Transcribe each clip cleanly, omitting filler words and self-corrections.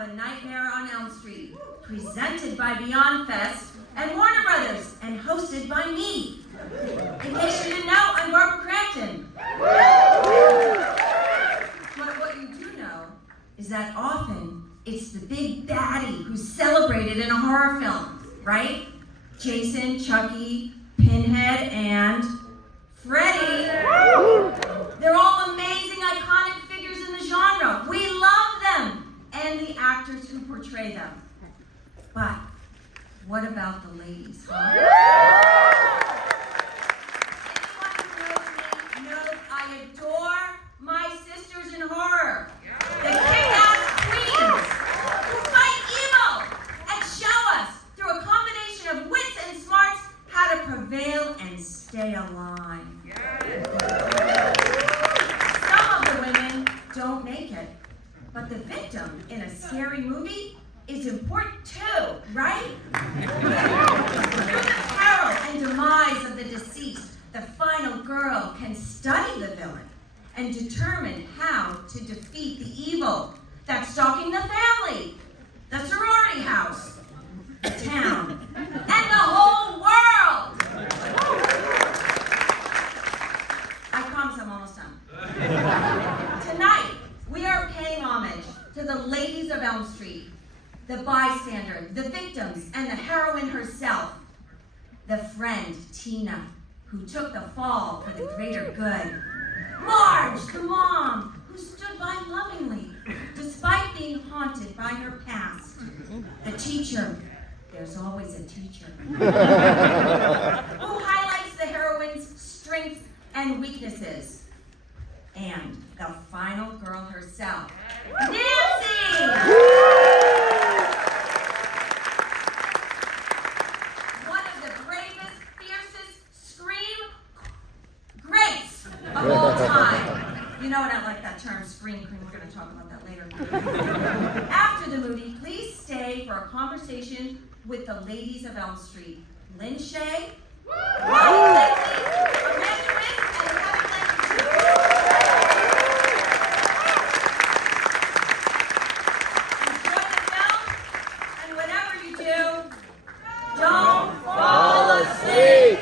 of A Nightmare on Elm Street, presented by Beyond Fest and Warner Brothers, and hosted by me. In case you didn't know, I'm Barbara Crampton. But what you do know is that often it's the big baddie who's celebrated in a horror film, right? Jason, Chucky, Pinhead, and Freddy. They're all amazing, iconic figures in the genre. We love them and the actors who portray them. But what about the ladies, huh? Anyone who knows me knows I adore my sisters in horror. The kick-ass queens who fight evil and show us through a combination of wits and smarts how to prevail and stay alive. Some of the women don't make it, but the victim in a scary movie is important too, right? Through the peril and demise of the deceased, the final girl can study the villain and determine how to defeat the evil that's stalking the family, the sorority house, the town, and the whole world. I promise I'm almost done. Tonight, we are paying homage to the ladies of Elm Street, the bystander, the victims, and the heroine herself, the friend, Tina, who took the fall for the greater good, Marge, the mom, who stood by lovingly, despite being haunted by her past, the teacher, there's always a teacher, who highlights the heroine's strengths and weaknesses, and the final girl herself, Nancy! Of all time. You know, I don't like that term, scream queen. We're going to talk about that later. After the movie, please stay for a conversation with the ladies of Elm Street. Lynn Shaye, Blakley, Amanda Wyss, and Kevin Enjoy the film, and whatever you do, don't fall asleep.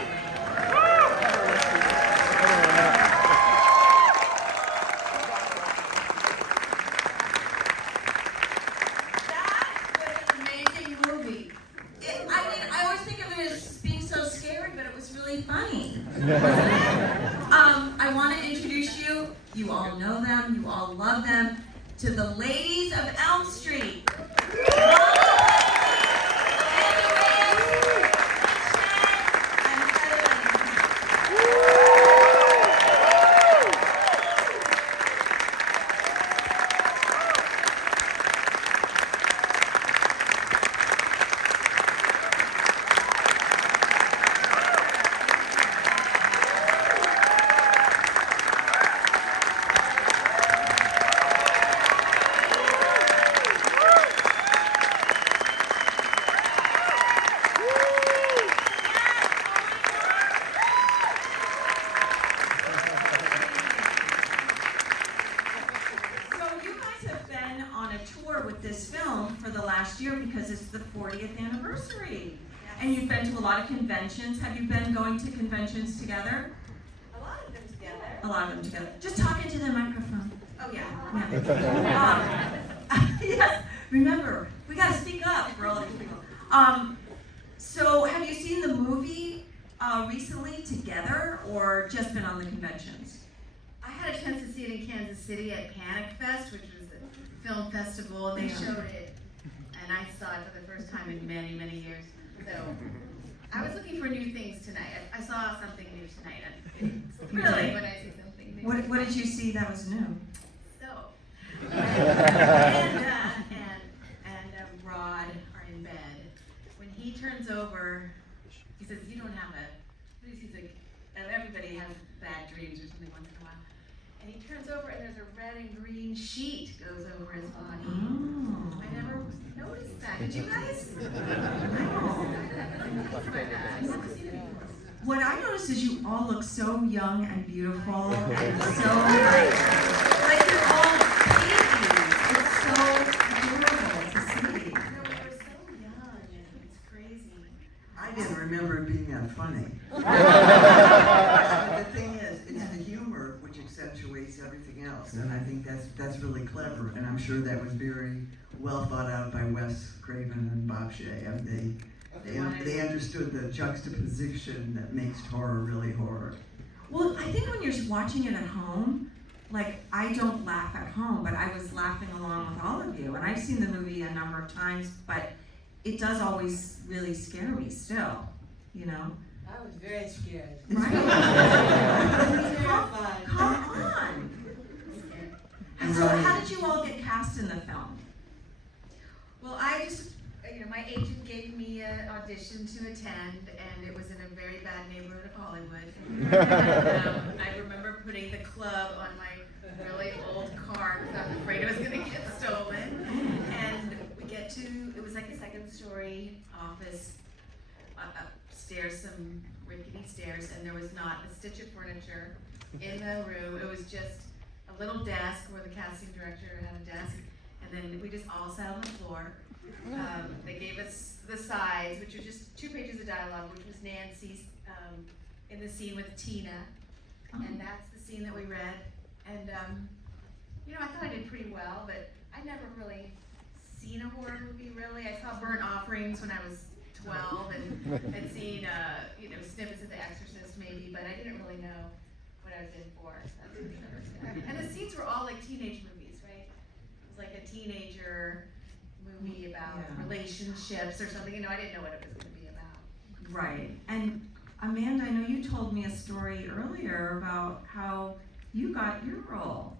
Funny. I want to introduce you, you all know them, you all love them, to the ladies of Elm Street. This film for the last year because it's the 40th anniversary. And you've been to a lot of conventions. Have you been going to conventions together? A lot of them together. A lot of them together. Just talk into the microphone. Oh, yeah. Yes, remember, we got to speak up for all these people. So have you seen the movie recently together or just been on the conventions? I had a chance to see it in Kansas City at Panic Fest, which was a film festival. They showed it, and I saw it for the first time in many, many years. So I was looking for new things tonight. I saw something new tonight. Really? When I see something new. What did you see that was new? So, Rod are in bed. When he turns over, he says, "You don't have a." He's like, everybody has bad dreams or something once in a while. And he turns over, and there's a red and green sheet goes over his body. Oh. I never noticed that. Did you guys? What I noticed is you all look so young and beautiful and so like you're all babies. It's so adorable. horror, and I'm sure that was very well thought out by Wes Craven and Bob Shaye. And they understood the juxtaposition that makes horror really horror. Well, I think when you're watching it at home, like, I don't laugh at home, but I was laughing along with all of you. And I've seen the movie a number of times, but it does always really scare me still, you know? I was very scared. Right? Terrified. Come on. And so how did you all get cast in the film? Well, my agent gave me an audition to attend, and it was in a very bad neighborhood of Hollywood. And, I remember putting the club on my really old car because I was afraid it was going to get stolen. And it was like a second story office, upstairs, some rickety stairs, and there was not a stitch of furniture in the room. It was just a little desk where the casting director had a desk, and then we just all sat on the floor. They gave us the sides, which are just 2 pages of dialogue, which was Nancy's in the scene with Tina, and that's the scene that we read. And I thought I did pretty well, but I'd never really seen a horror movie. Really, I saw Burnt Offerings when I was 12, and had seen snippets of The Exorcist maybe, but I didn't really know what I was in for. And the scenes were all like teenage movies, right? It was like a teenager movie about relationships or something. I didn't know what it was going to be about. Right. And Amanda, I know you told me a story earlier about how you got your role.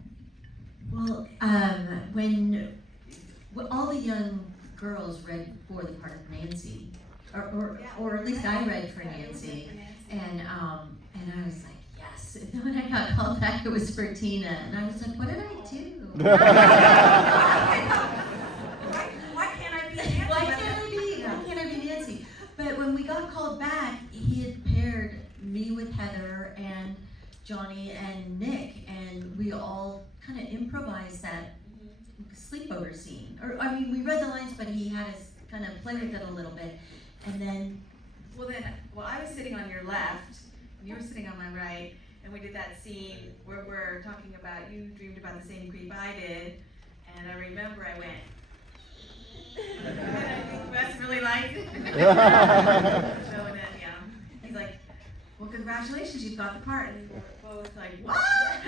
Well, when all the young girls read for the part of Nancy, or at least I read for Nancy, and I was like, yes. And then when I got called back, it was for Tina, and I was like, what did I do? Why can't I be Nancy? Why can't I be Nancy? But when we got called back, he had paired me with Heather and Johnny and Nick, and we all kind of improvised that sleepover scene. We read the lines, but he had us kind of play with it a little bit, and then. Well, I was sitting on your left, and you were sitting on my right, and we did that scene where we're talking about, you dreamed about the same creep I did, and I remember I went, and I think Wes really liked it. So then, he's like, well, congratulations, you've got the part. And we were both like, what?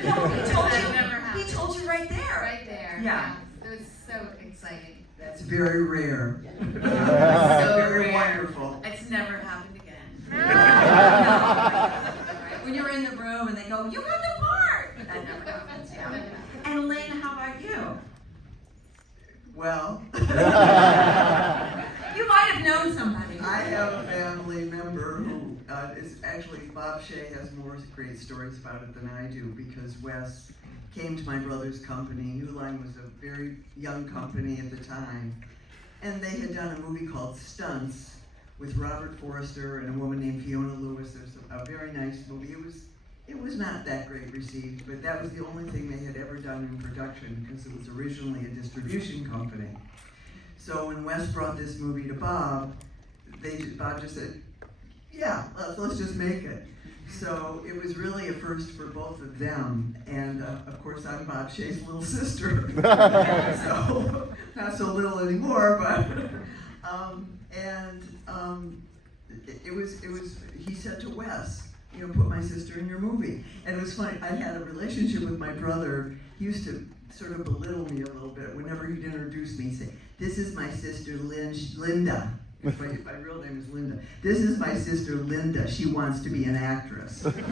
No, he told That you. never happened. He told you right there. Right there. Yeah. It was so exciting. That's very rare. So Very rare. wonderful. It's never happened again. When you're in the room and they go, you got the part. That never happens. Yeah. And Elaine, how about you? Well, You might have known somebody. I have a family member who is actually, Bob Shaye has more great stories about it than I do, because Wes came to my brother's company. New Line was a very young company at the time, and they had done a movie called Stunts with Robert Forster and a woman named Fiona Lewis. There's a very nice movie. It was not that great received, but that was the only thing they had ever done in production, because it was originally a distribution company. So when Wes brought this movie to Bob, Bob just said, yeah, let's just make it. So it was really a first for both of them, and of course I'm Bob Shaye's little sister, so not so little anymore, but it was. He said to Wes, put my sister in your movie, and it was funny. I had a relationship with my brother. He used to sort of belittle me a little bit whenever he'd introduce me. He'd say, "This is my sister Linda." My real name is Linda. This is my sister Linda. She wants to be an actress. And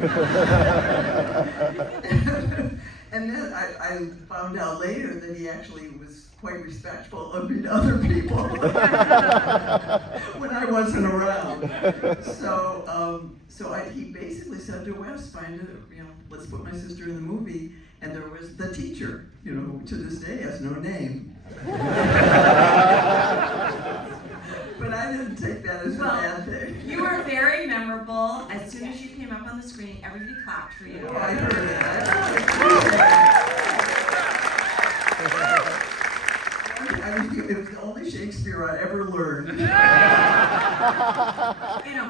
then I found out later that he actually was quite respectful of me to other people when I wasn't around. So he basically said to Wes, let's put my sister in the movie. And there was the teacher, who to this day has no name. But I didn't take that as a bad thing. You were very memorable. As soon as you came up on the screen, everybody clapped for you. Oh, I heard it. It was the only Shakespeare I ever learned. In a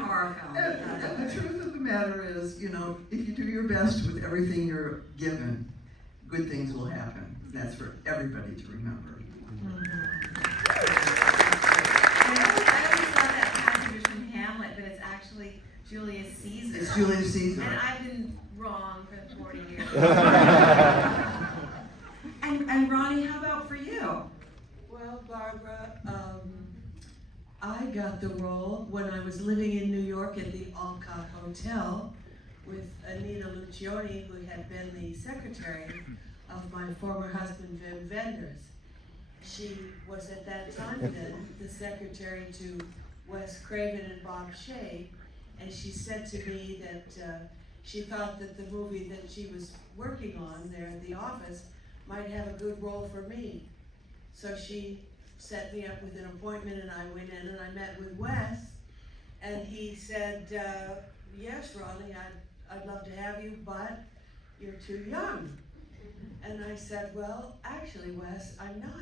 horror film. And the truth of the matter is, if you do your best with everything you're given, good things will happen. That's for everybody to remember. I always thought that passage was from Hamlet, but it's actually Julius Caesar. It's Julius Caesar. And I've been wrong for 40 years. And Ronnie, how about for you? Well, Barbara, I got the role when I was living in New York at the Alcott Hotel with Anita Lucioni, who had been the secretary of my former husband, Vim Vendors. She was at that time then the secretary to Wes Craven and Bob Shaye, and she said to me that she thought that the movie that she was working on there at the office might have a good role for me. So she set me up with an appointment, and I went in and I met with Wes, and he said, yes, Ronnie, I'd love to have you, but you're too young. And I said, well, actually, Wes, I'm not.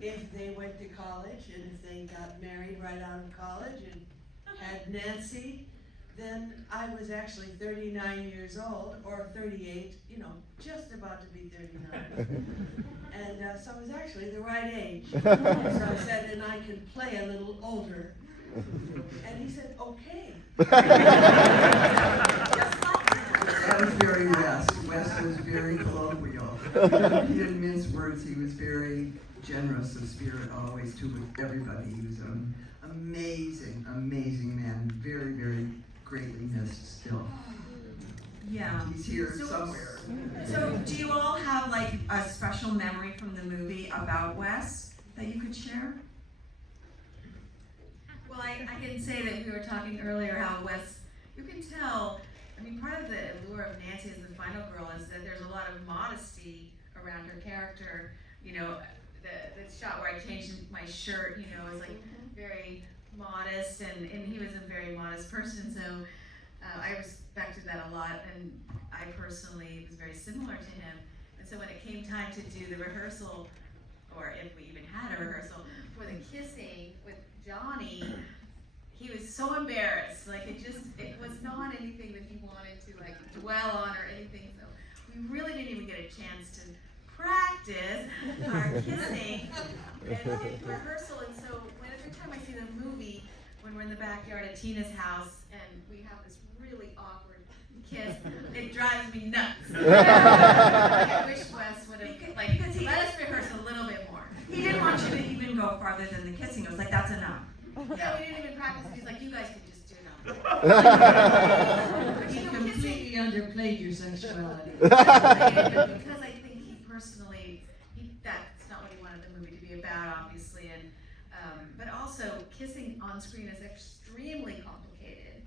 If they went to college and if they got married right out of college and had Nancy, then I was actually 39 years old, or 38, just about to be 39. And so I was actually the right age. So I said, and I can play a little older. And he said, okay. That was very Wes. Wes was very colloquial. He didn't mince words. He was very generous of spirit always to everybody. He was an amazing, amazing man. Very, very greatly missed still. Yeah. He's here somewhere. So do you all have like a special memory from the movie about Wes that you could share? Well, I can say that we were talking earlier how Wes, you can tell, part of the allure of Nancy as the final girl is that there's a lot of modesty around her character. The shot where I changed my shirt, is like very modest, and he was a very modest person, so I respected that a lot, and I personally was very similar to him. And so when it came time to do the rehearsal, or if we even had a rehearsal, for the kissing with Johnny, he was so embarrassed. It was not anything that he wanted to dwell on or anything, so we really didn't even get a chance to practice our kissing in rehearsal. And so every time I see the movie, when we're in the backyard at Tina's house and we have this really awkward kiss, it drives me nuts. I wish Wes would have let us rehearse a little bit more. He didn't want you to even go farther than the kissing. It was like, that's enough. Yeah, we didn't even practice. He's like, you guys can just do it. You completely underplayed your sexuality. Because I think he personally, that's not what he wanted the movie to be about, obviously, and but also kissing on screen is extremely complicated,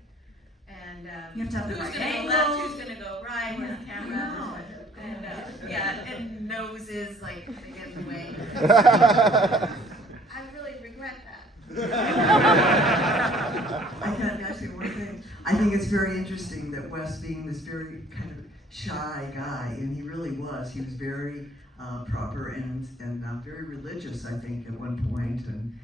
and you have to have the who's right gonna angle. go left, who's gonna go right, where's the camera, and and noses they get in the way. I really regret that. I got actually one thing. I think it's very interesting that Wes, being this very kind of shy guy, and he really was. He was very proper and very religious, I think, at one point. And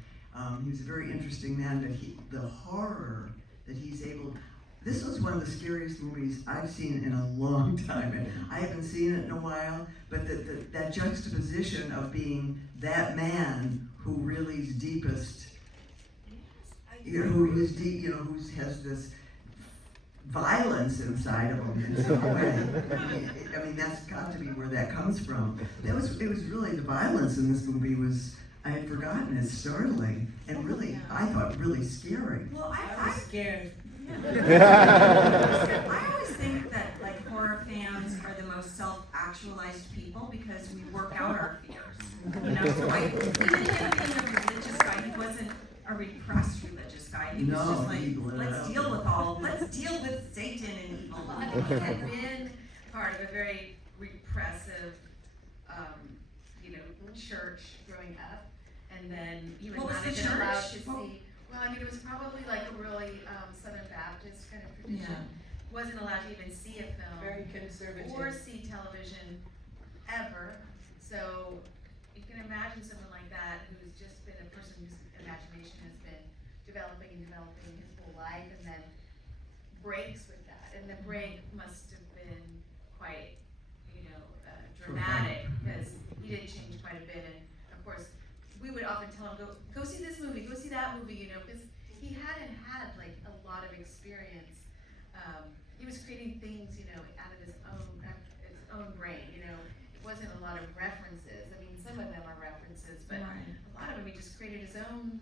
he was a very interesting man. That the horror that he's able. This was one of the scariest movies I've seen in a long time, and I haven't seen it in a while. But that juxtaposition of being that man who really is deepest. Who is deep, who has this violence inside of him in some way. That's got to be where that comes from. It was really the violence in this movie was, I had forgotten, it's startling and really, I thought, really scary. Well, I was scared. I always think that horror fans are the most self-actualized people because we work out our fears. Even him being a religious guy, he wasn't a repressed religious guy. He was just let's deal with Satan and evil. He had been part of a very repressive, church growing up, and then he was not even allowed to see. Well, it was probably a really Southern Baptist kind of tradition. Yeah. Wasn't allowed to even see a film. Very conservative. Or see television ever. So you can imagine someone like that who's just been a person whose imagination has been developing his whole life, and then breaks with that. And the break must have been quite, dramatic, because he did change quite a bit, and of course, we would often tell him, go see this movie, go see that movie, because he hadn't had like a lot of experience. He was creating things, out of his own brain, It wasn't a lot of references. I mean, some of them are references, but a lot of them he just created his own,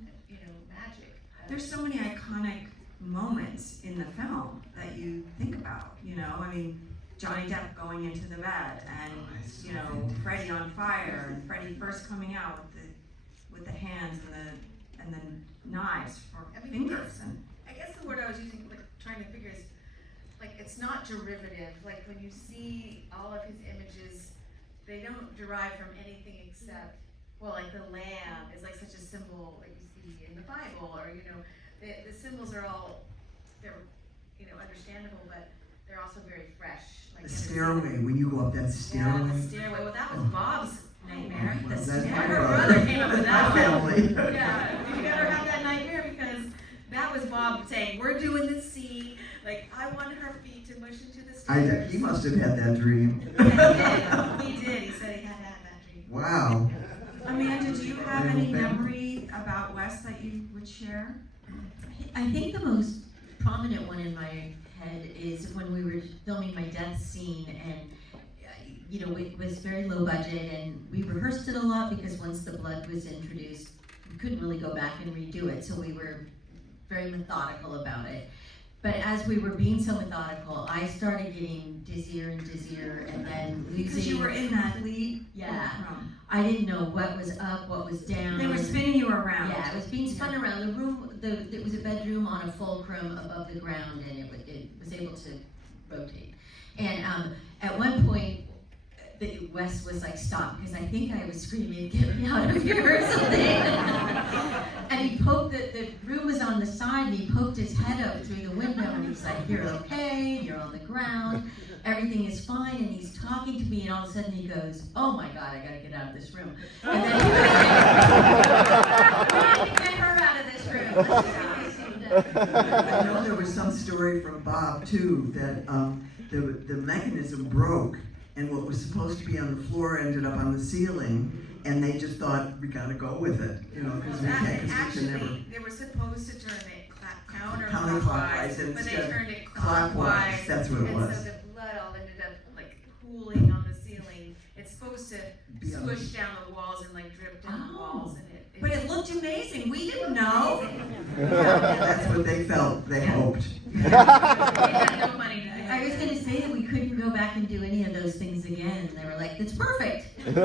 magic. There's so many iconic moments in the film that you think about, I mean, Johnny Depp going into the bed and, Freddie on fire and Freddie first coming out with the hands and the knives for fingers. And I guess the word I was using, trying to figure is, it's not derivative. Like when you see all of his images, they don't derive from anything except, like the lamb is like such a symbol like you see in the Bible, or the symbols are all, they're understandable, but they're also very fresh. Like the stairway, when you go up that stairway. Yeah, the stairway. Well, that was Bob's nightmare. Oh, The that's stairway. my Her brother came up with that family. one. Yeah, did you ever have that nightmare? Because that was Bob saying, we're doing the sea. Like, I want her feet to mush into the stairs. He must have had that dream. Yeah, he did. He said he had to have that dream. Wow. Amanda, do you have any memory about Wes that you would share? I think the most prominent one in my head is when we were filming my death scene, and it was very low budget, and we rehearsed it a lot because once the blood was introduced, we couldn't really go back and redo it, so we were very methodical about it. But as we were being so methodical, I started getting dizzier and dizzier, and then losing. Because you were in that lead room. I didn't know what was up, what was down. They were spinning you around. Yeah, it was being spun around. The room, it was a bedroom on a fulcrum above the ground, and it was able to rotate. And at one point, Wes was like, stop, because I think I was screaming, get me out of here or something. And he poked, the room was on the side, and he poked his head up through the window, and he's like, you're okay, you're on the ground, everything is fine, and he's talking to me, and all of a sudden he goes, oh my God, I gotta get out of this room. And then he was like, get her out of this room. I know there was some story from Bob too, that the mechanism broke, and what was supposed to be on the floor ended up on the ceiling, and they just thought, we gotta go with it, because we can't, Actually, never. they were supposed to turn it Counterclockwise, and but they instead turned it clockwise, clockwise. that's what it and was. so the blood all ended up pooling on the ceiling. It's supposed to Be on- squish down the walls and drip down the walls, and But it looked amazing. We didn't know. That's what they felt, they hoped. They had no money to do I was going to say that we couldn't go back and do any of those things again, and they were like, it's perfect. And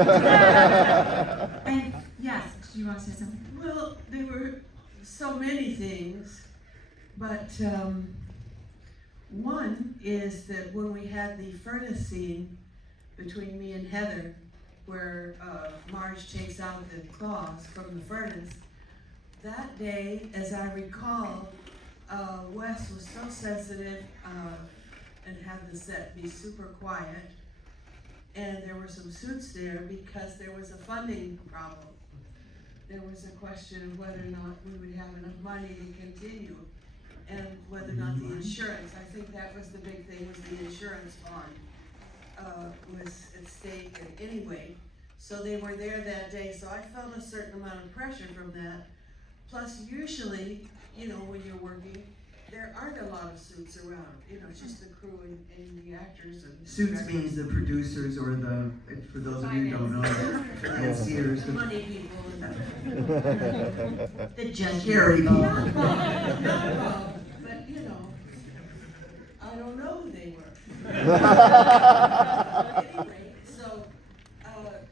yes, do you want to say something? Well, there were so many things, but one is that when we had the furnace scene between me and Heather, where Marge takes out the claws from the furnace, that day, as I recall, Wes was so sensitive and had the set be super quiet, and there were some suits there because there was a funding problem. There was a question of whether or not we would have enough money to continue, and whether or not the insurance, I think that was the big thing, was the insurance bond was at stake anyway. So they were there that day, so I felt a certain amount of pressure from that. Plus, usually, when you're working, there aren't a lot of suits around, it's just the crew and the actors and. Suits means the producers, or for those of you who don't know, the financiers, The money people The judge. Scary people. Not Bob, but I don't know who they were. Anyway, so,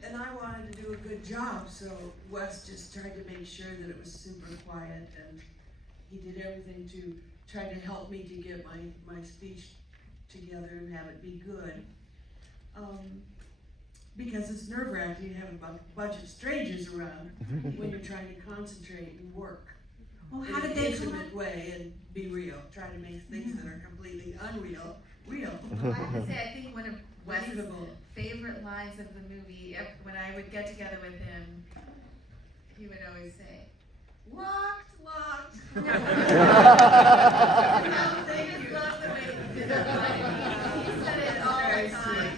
and I wanted to do a good job, so Wes just tried to make sure that it was super quiet, and he did everything to try to help me to get my speech together and have it be good. Because it's nerve-wracking to have a bunch of strangers around when you're trying to concentrate and work. Well, In how did an they come up? intimate way and be real, try to make things that are completely unreal, real. I have to say, I think one of Wes's Believable. favorite lines of the movie, when I would get together with him, he would always say, locked, locked. I just love the way he did that line. He said it all the time.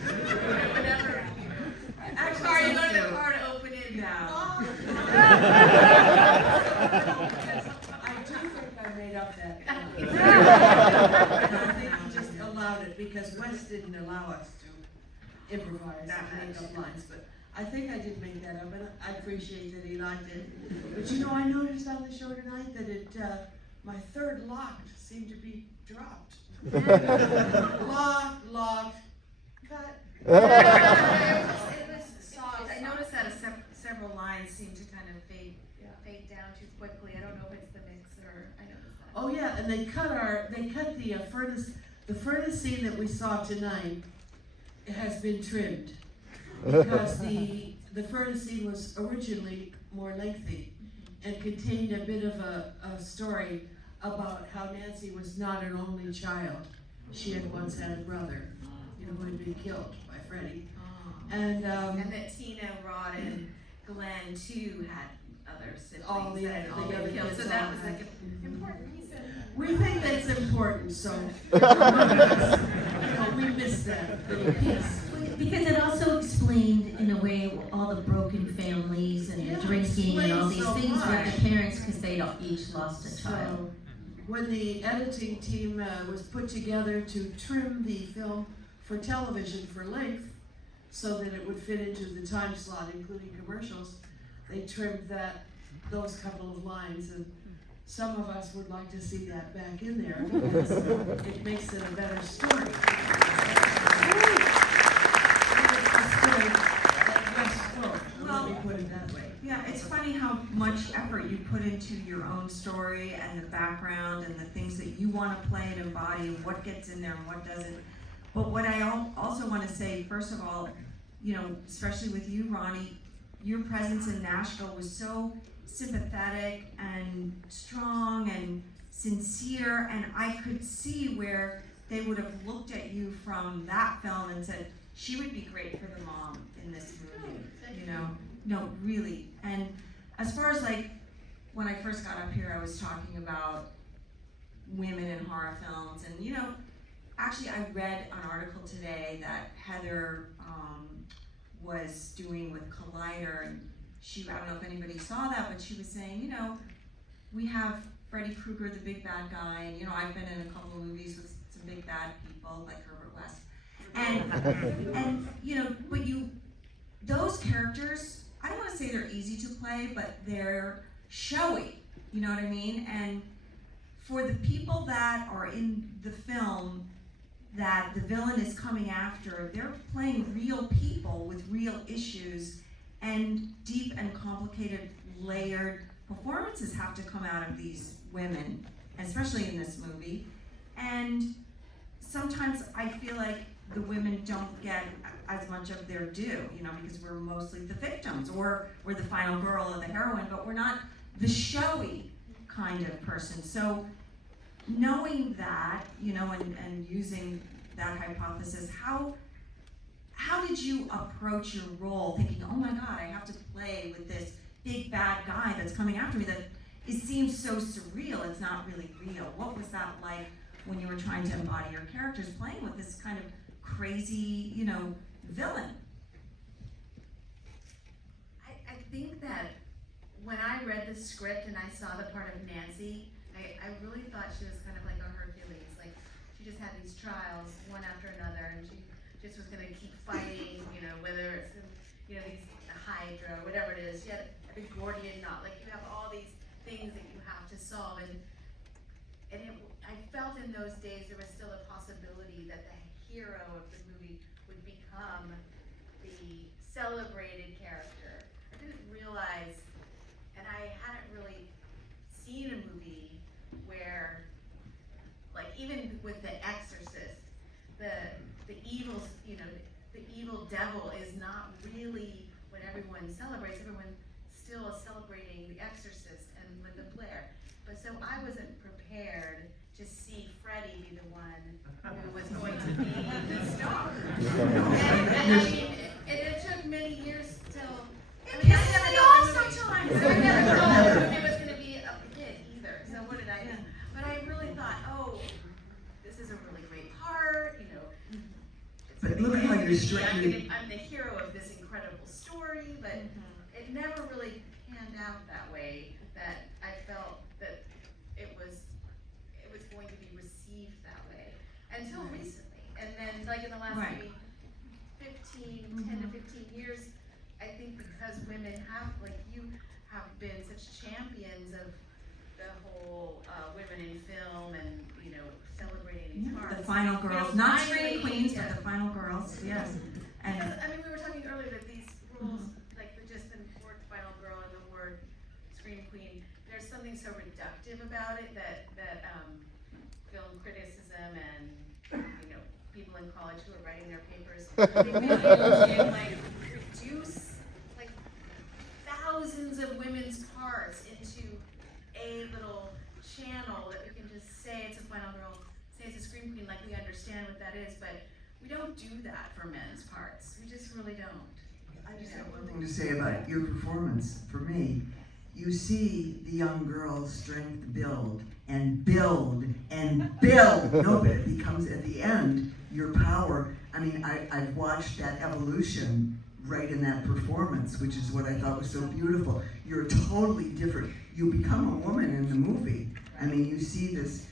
improvise and make up lines, but I think I did make that up, and I appreciate that he liked it. But you know, I noticed on the show tonight that it, my third lock seemed to be dropped. Lock, cut. It was soft. I noticed that several lines seemed to kind of fade down too quickly. I don't know if it's the mixer. I noticed that. Oh yeah, and they cut the furnace scene that we saw tonight. It has been trimmed because the furnace scene was originally more lengthy and contained a bit of a story about how Nancy was not an only child. She had once had a brother, who had been killed by Freddie. And that Tina, Rod, and Glenn too had other siblings All the that had all other been killed. kids So that all was had- like an important reason. We think that's important, so we missed that little piece. Because it also explained, in a way, all the broken families and Yeah, the drinking and all explains these so things much. with the parents, because they each lost a child. So, when the editing team was put together to trim the film for television for length, so that it would fit into the time slot, including commercials, they trimmed those couple of lines, and some of us would like to see that back in there because it makes it a better story. Let me put it that way. Yeah, it's funny how much effort you put into your own story and the background and the things that you want to play and embody and what gets in there and what doesn't. But what I also want to say, first of all, especially with you, Ronee, your presence in Nashville was so sympathetic and strong and sincere, and I could see where they would have looked at you from that film and said, she would be great for the mom in this movie, No, really. And as far as when I first got up here, I was talking about women in horror films, and actually I read an article today that Heather was doing with Collider, and I don't know if anybody saw that, but she was saying, we have Freddy Krueger, the big bad guy, and I've been in a couple of movies with some big bad people like Herbert West, and but those characters, I don't want to say they're easy to play, but they're showy, you know what I mean? And for the people that are in the film that the villain is coming after, they're playing real people with real issues, and deep and complicated, layered performances have to come out of these women, especially in this movie. And sometimes I feel like the women don't get as much of their due, because we're mostly the victims, or we're the final girl or the heroine, but we're not the showy kind of person. So knowing that, and using that hypothesis, how did you approach your role, thinking, oh my God, I have to play with this big bad guy that's coming after me, that it seems so surreal, it's not really real. What was that like when you were trying to embody your characters, playing with this kind of crazy, villain? I think that when I read the script and I saw the part of Nancy, I really thought she was kind of like a Hercules. Like, she just had these trials, one after another, and she just was going to keep fighting, whether it's, these Hydra, whatever it is. She had a Gordian knot. Like, you have all these things that you have to solve. And I felt in those days there was still a possibility that the hero of the movie would become the celebrated character. I didn't realize, and I hadn't really seen a movie where, like, even with The Exorcist, the evil, the evil devil is not really what everyone celebrates. Everyone still is celebrating The Exorcist and Linda Blair. But so I wasn't prepared to see Freddie be the one who was going to be the star. And I mean, it took many years till. It pisses me off sometimes. I never thought the movie was going to be a hit either. So what did I do? But I really thought, oh, this is a really great part. But it looked like you're stretching. I'm the hero of this incredible story, but it never really panned out that way. That I felt that it was going to be received that way until recently. And then, like in the last Right. maybe 10 to 15 years, I think because women have, like you have been such champions of the whole women in film and, you know, celebrating these parts. The final girls, not scream queens, but the final girls, yes. And Because, I mean, we were talking earlier that these roles, like just the word final girl and the word scream queen, there's something so reductive about it that film criticism and, you know, people in college who are writing their papers, they really like reduce like thousands of women's parts into a little channel that we can just say it's a final girl, say it's a scream queen, like we understand what that is, but we don't do that for men's parts. We just really don't. I just have one thing to say about your performance. For me, you see the young girl's strength build and build and build. No, but it becomes at the end your power. I mean, I've watched that evolution right in that performance, which is what I thought was so beautiful. You're totally different. You become a woman in the movie. I mean, you see this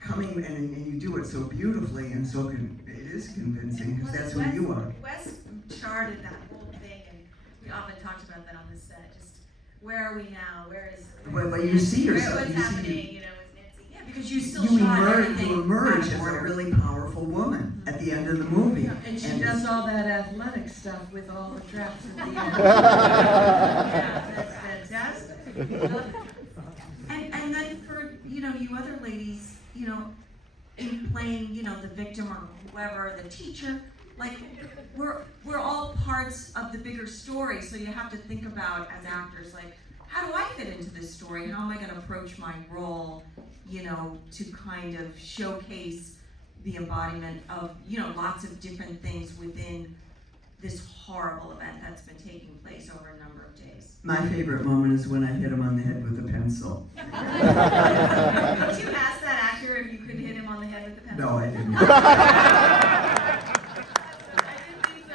coming and you do it so beautifully and so it is convincing because that's who you are. Wes charted that whole thing, and we often talked about that on the set. Just where are we now? Where is? But you see yourself. What's You see happening? You know, with Nancy. yeah, because you still you shot emerge, everything you emerge as out of a order. really powerful woman at the end of the movie. Yeah, and she does all that athletic stuff with all the traps at the end. Yeah, that's fantastic. And then for, you know, you other ladies, you know, in playing, you know, the victim or whoever, the teacher, like, we're all parts of the bigger story, so you have to think about, as actors, like, how do I fit into this story? How am I gonna approach my role, you know, to kind of showcase the embodiment of, you know, lots of different things within this horrible event that's been taking place over a number of days. My favorite moment is when I hit him on the head with a pencil. Did you ask that actor if you could hit him on the head with the pencil? No, I didn't. I didn't think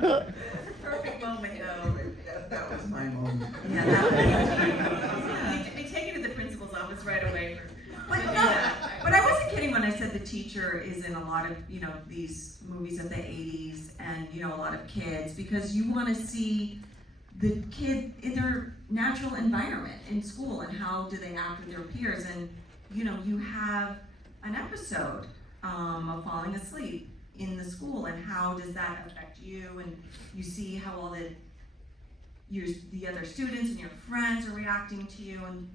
so. Perfect moment, though. That was my moment. Yeah, that They take you to the principal's office right away. But no, but I wasn't kidding when I said the teacher is in a lot of, you know, these movies of the 80s and, you know, a lot of kids, because you want to see the kid in their natural environment in school and how do they act with their peers. And, you know, you have an episode of falling asleep in the school and how does that affect you, and you see how all the other students and your friends are reacting to you, and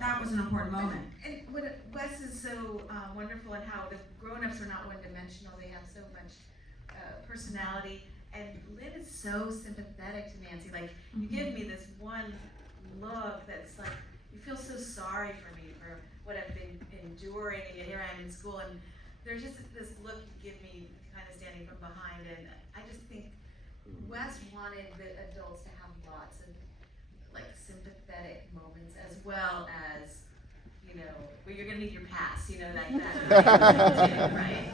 that was an important moment. And what Wes is so wonderful in how the grown-ups are not one-dimensional. They have so much personality. And Lynn is so sympathetic to Nancy. Like, you give me this one look that's like, you feel so sorry for me for what I've been enduring, and yet here I am in school. And there's just this look you give me kind of standing from behind. And I just think Wes wanted the adults to have lots of like sympathetic moments, as well as, you know, where you're gonna need your pass, you know, like that, right?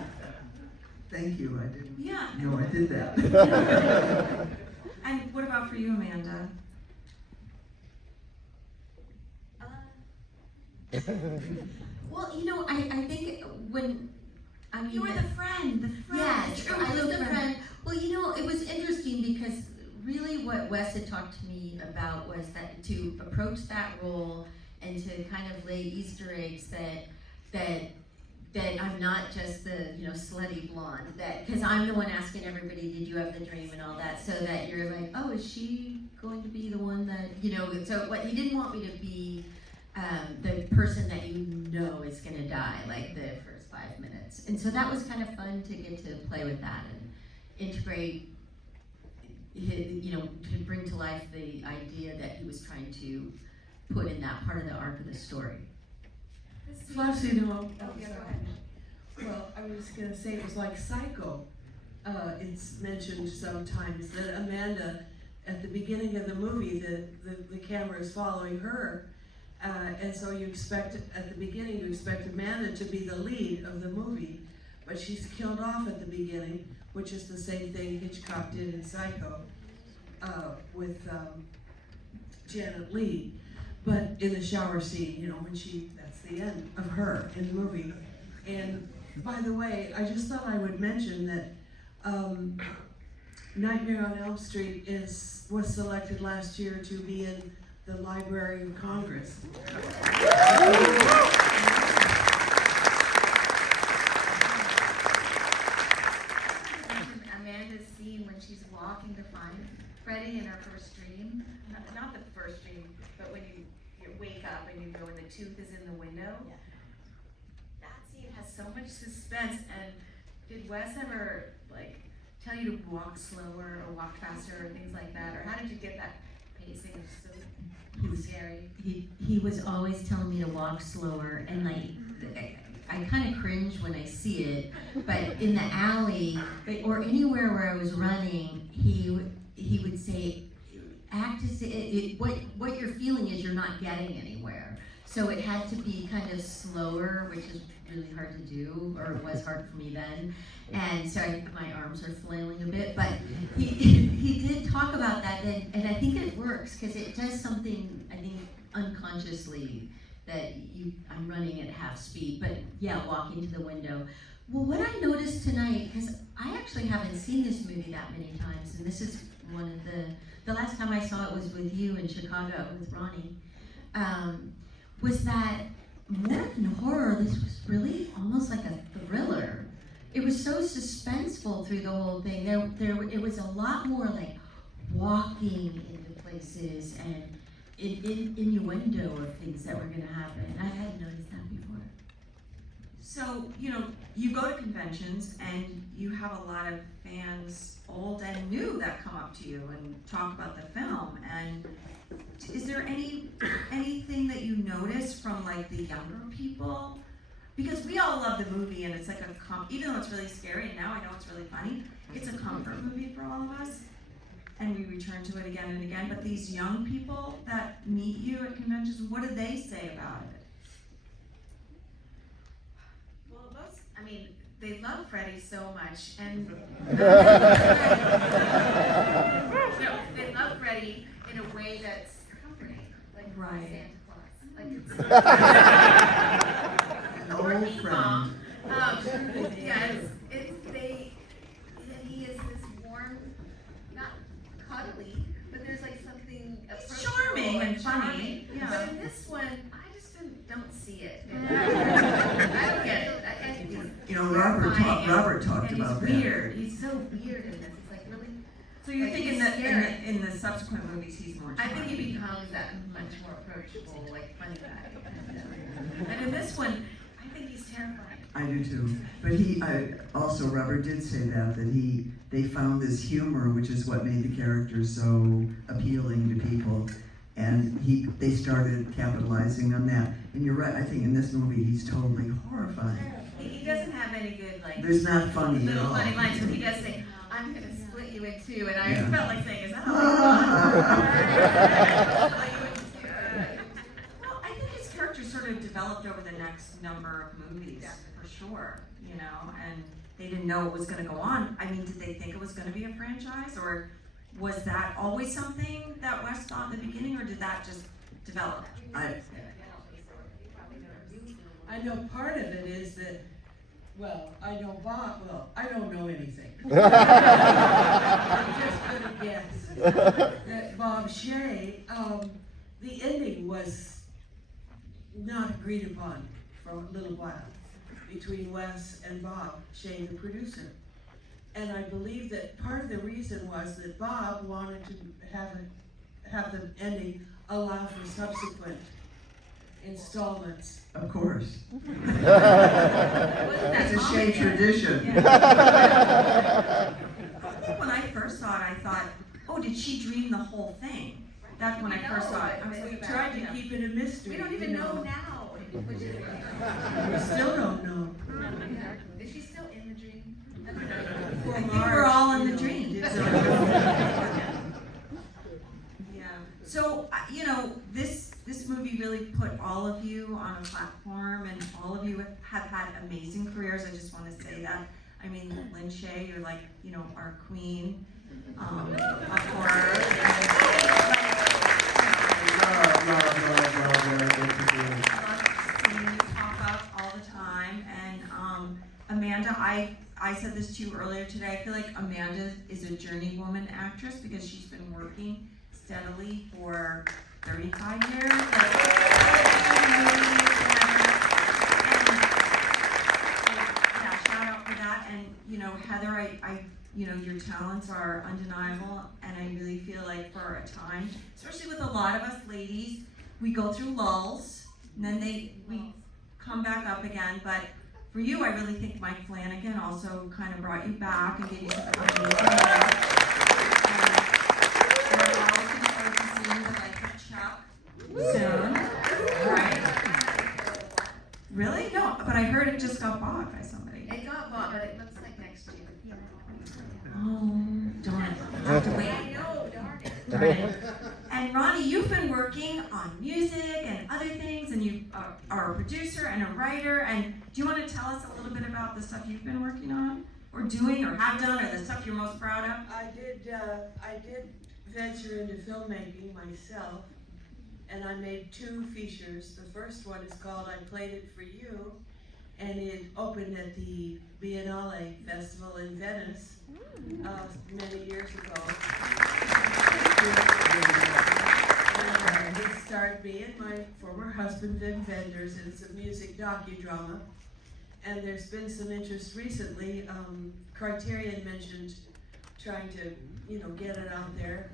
Thank you, I didn't. Yeah. No, I did that. And what about for you, Amanda? Well, you know, I think when, I mean. You were the friend. Yes, true I was blue the friend. Well, you know, it was interesting because really what Wes had talked to me about was that to approach that role and to kind of lay Easter eggs that I'm not just the, you know, slutty blonde, that, because I'm the one asking everybody, did you have the dream and all that, so that you're like, oh, is she going to be the one that, you know, so what, he didn't want me to be the person that you know is gonna die, like the first 5 minutes. And so that was kind of fun to get to play with that and integrate, you know, to bring to life the idea that he was trying to put in that part of the arc of the story. Flossie, no. Oh, yeah, go ahead. Well, I was gonna say it was like Psycho. It's mentioned sometimes that Amanda, at the beginning of the movie, the camera is following her, and so you expect, at the beginning, you expect Amanda to be the lead of the movie, but she's killed off at the beginning, which is the same thing Hitchcock did in Psycho, with Janet Leigh. But in the shower scene, you know, when that's the end of her in the movie. And By the way, I just thought I would mention that Nightmare on Elm Street was selected last year to be in the Library of Congress. Amanda's scene when she's walking to find Freddie in her first dream, not the first dream, but when you wake up and you go and the tooth is in the window. That scene has so much suspense. And did Wes ever tell you to walk slower or walk faster or things like that? Or how did you get that pacing? It's so scary. He was always telling me to walk slower, and I kind of cringe when I see it, but in the alley or anywhere where I was running, he would say, act as what you're feeling is you're not getting anywhere. So it had to be kind of slower, which is really hard to do, or it was hard for me then. And so my arms are flailing a bit, but he did talk about that, and I think it works because it does something, I think, unconsciously that I'm running at half speed, but yeah, walking to the window. Well, what I noticed tonight, because I actually haven't seen this movie that many times, and this is one of the last time I saw it was with you in Chicago with Ronee, was that more than horror, this was really almost like a thriller. It was so suspenseful through the whole thing. It was a lot more like walking into places and innuendo of things that were going to happen. I hadn't noticed that before. So, you go to conventions and you have a lot of fans, old and new, that come up to you and talk about the film. And is there anything that you notice from the younger people? Because we all love the movie, and it's like even though it's really scary, and now I know it's really funny, it's a comfort movie for all of us. And we return to it again and again. But these young people that meet you at conventions, what do they say about it? Well, they love Freddie so much, and they love Freddie in a way that's comforting, like Right. Santa Claus, An or old King friend. Kong. He is this warm, not cuddly, but there's something approachable charming and funny, charming. yeah. But in this one, I just don't see it. I don't get it. I think he's Robert terrifying talked and about he's that. weird. He's so weird in this. It's really. So you Like, think he's in scary. the subsequent movies he's more I charming? think he becomes that much more approachable, funny guy. And in this one, I think he's terrifying. I do too. But also Robert did say that they found this humor, which is what made the character so appealing to people. And they started capitalizing on that. And you're right, I think in this movie he's totally horrifying. He doesn't have any good, There's not funny at little all. funny lines, but he does say, I'm gonna split you in two, and I Yeah. felt like saying, is that how Well, I think his character sort of developed over the next number of movies, for sure, and they didn't know it was gonna go on. I mean, did they think it was gonna be a franchise, or was that always something that Wes thought in the beginning, or did that just develop? I know part of it is that, I know Bob, I don't know anything. I'm just gonna guess that Bob Shaye, the ending was not agreed upon for a little while between Wes and Bob Shaye, the producer. And I believe that part of the reason was that Bob wanted to have the ending allow for subsequent installments. Of course. Wasn't that It's a common? Shaye tradition. I think when I first saw it, I thought, oh, did she dream the whole thing? That's when I first saw it. I was We like, tried to keep it a mystery. We don't even know now, which is. We still don't know. Is she still in the dream? I think we're all in the dream. Yeah. So, this movie really put all of you on a platform, and all of you have had amazing careers. I just want to say that. I mean, Lynn Shaye, you're our queen of horror. Love. I love seeing you pop up all the time, and Amanda, I said this to you earlier today, I feel like Amanda is a journeywoman actress because she's been working steadily for 35 years. Yeah, shout out for that. And you know, Heather, I you know, your talents are undeniable, and I really feel like for a time, especially with a lot of us ladies, we go through lulls, and then we come back up again. But for you, I really think Mike Flanagan also kind of brought you back and gave you some amazing work. And I'm always looking forward to seeing the life of Chuck soon, right? Really? No, but I heard it just got bought by somebody. It got bought, but it looks like next year. Oh, darn it. I'll have to wait. I know, darn it. Darn it. And Ronee, you've been working on music and other things, and you are a producer and a writer. And do you want to tell us a little bit about the stuff you've been working on, or doing, or have done, or the stuff you're most proud of? I did venture into filmmaking myself, and I made 2 features. The first one is called I Played It For You, and it opened at the Biennale Festival in Venice many years ago. It starred me and my former husband, Vin Vendors, and it's a music docudrama. And there's been some interest recently. Criterion mentioned trying to, get it out there.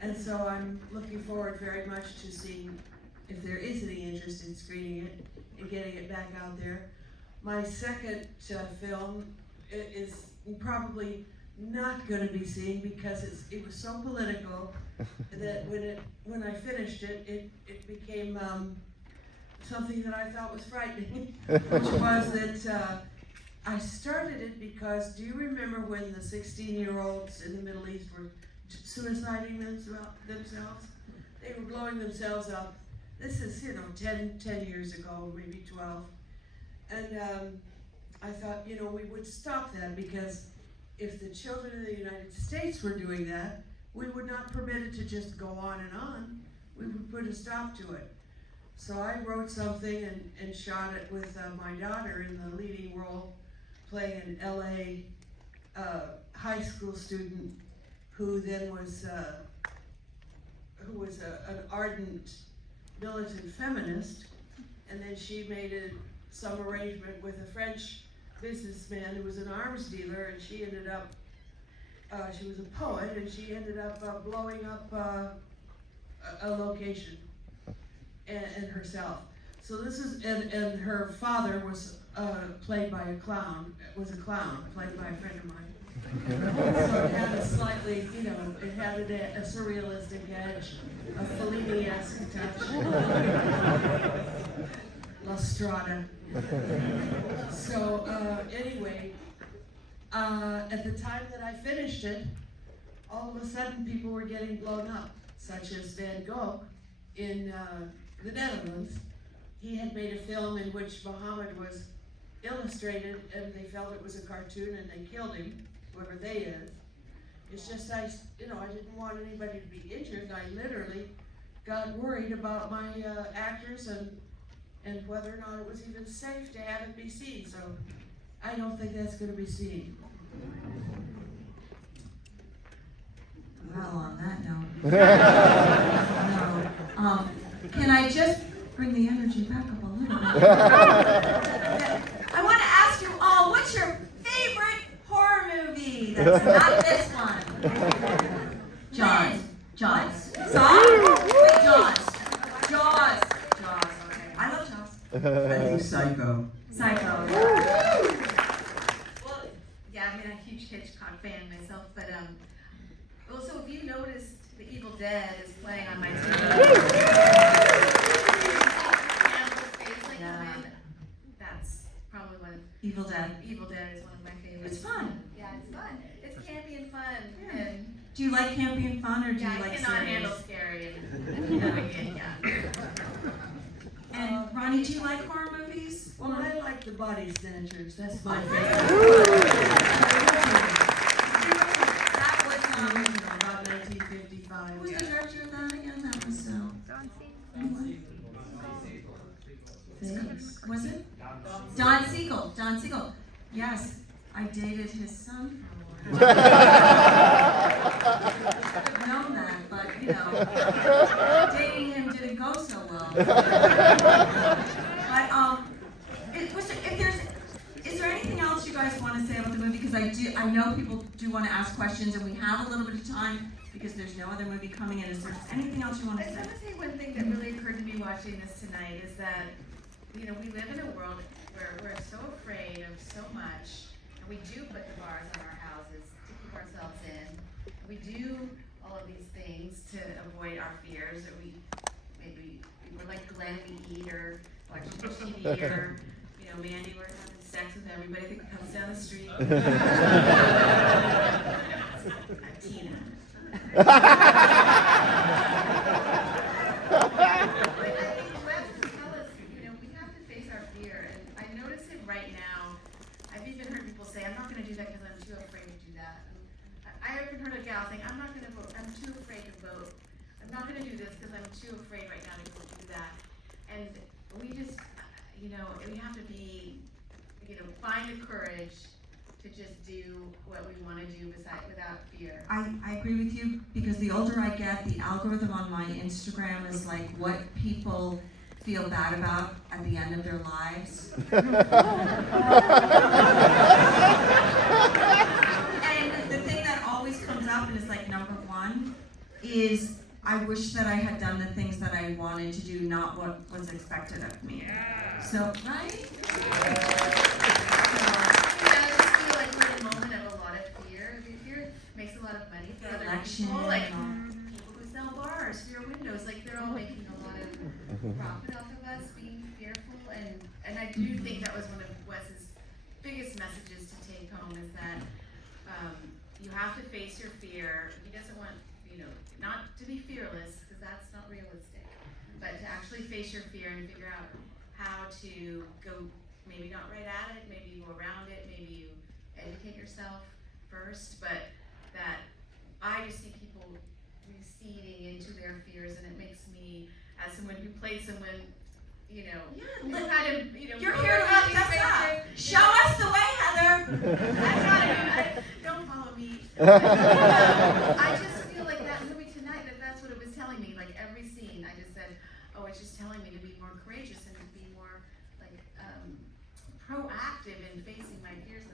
And so I'm looking forward very much to seeing if there is any interest in screening it and getting it back out there. My second film is probably not going to be seen because it was so political that when I finished it, it became something that I thought was frightening, which was that I started it because, do you remember when the 16-year-olds in the Middle East were suiciding themselves? They were blowing themselves up. This is, 10 years ago, maybe 12. And I thought, we would stop that, because if the children in the United States were doing that, we would not permit it to just go on and on. We would put a stop to it. So I wrote something and shot it with my daughter in the leading role, playing an LA high school student who then was an ardent militant feminist, and then she made some arrangement with a French businessman who was an arms dealer, and she ended up, she was a poet, and she ended up blowing up a location and herself. So this is, and her father was played by a clown, played by a friend of mine. So it had a slightly, it had a surrealistic edge, a Fellini-esque touch. La Strada. So anyway, at the time that I finished it, all of a sudden people were getting blown up, such as Van Gogh in the Netherlands. He had made a film in which Muhammad was illustrated, and they felt it was a cartoon, and they killed him, whoever they is. It's just I didn't want anybody to be injured. I literally got worried about my actors and whether or not it was even safe to have it be seen. So I don't think that's going to be seen. Well, on that note, no. Can I just bring the energy back up a little bit? I want to ask you all, what's your favorite horror movie? That's not this one. Jaws. Jaws. Saw? Jaws. Jaws. Jaws. Okay. I love Jaws. I think Psycho. Psycho. Well, yeah, I'm a huge Hitchcock fan myself, but also if you noticed, The Evil Dead is playing on my TV. That's probably one of Evil Dead. Evil Dead is one of my favorites. It's fun. Yeah, it's fun. It's campy and fun. Yeah. And Do you like campy and fun, or do yeah, you I like cannot serious? handle scary and yeah. And Ronee, do you like horror movies? Well, I like the Body Snatchers. That's my favorite. That was about 1955. Who was the director of that again? That was Was it? Don Siegel. Don Siegel. Yes, I dated his son for a while. Should have known that, but you know, dating him didn't go so well. But is there anything else you guys want to say about the movie? Because I know people do want to ask questions, and we have a little bit of time because there's no other movie coming in. Is there anything else you want to I say? want to say one thing that really occurred to me watching this tonight is that, you know, we live in a world where we're so afraid of so much, and we do put the bars on our houses to keep ourselves in. We do all of these things to avoid our fears, or we're like Glenn, we eat or watch TV, or, you know, Mandy, we're having sex with everybody that comes down the street. Tina. I think Wes will tell us, you know, we have to face our fear, and I notice it right now. I've even heard people say, I'm not going to do that because I'm too afraid to do that. I even heard a gal saying, I'm not going to vote, I'm too afraid to vote. I'm not going to do this because I'm too afraid right now to go do that. And we just, you know, we have to be, you know, find the courage to just do what we want to do without fear. I agree with you, because the older I get, the algorithm on my Instagram is like what people feel bad about at the end of their lives. And the thing that always comes up, and is like number one, is I wish that I had done the things that I wanted to do, not what was expected of me. Yeah. So, right? Makes a lot of money for other Election, people, like people who sell bars for your windows, like they're all making a lot of profit off of us being fearful, and I do think that was one of Wes's biggest messages to take home, is that you have to face your fear. He doesn't want, you know, not to be fearless, because that's not realistic, but to actually face your fear and figure out how to go, maybe not right at it, maybe you go around it, maybe you educate yourself first, but that I just see people receding into their fears, and it makes me, as someone who played someone, you know, who kind of, you know, You're here to lift us up. Show us the way, Heather. Don't follow me. I just feel like that movie tonight, that's what it was telling me. Like every scene, I just said, oh, it's just telling me to be more courageous and to be more like proactive in facing my fears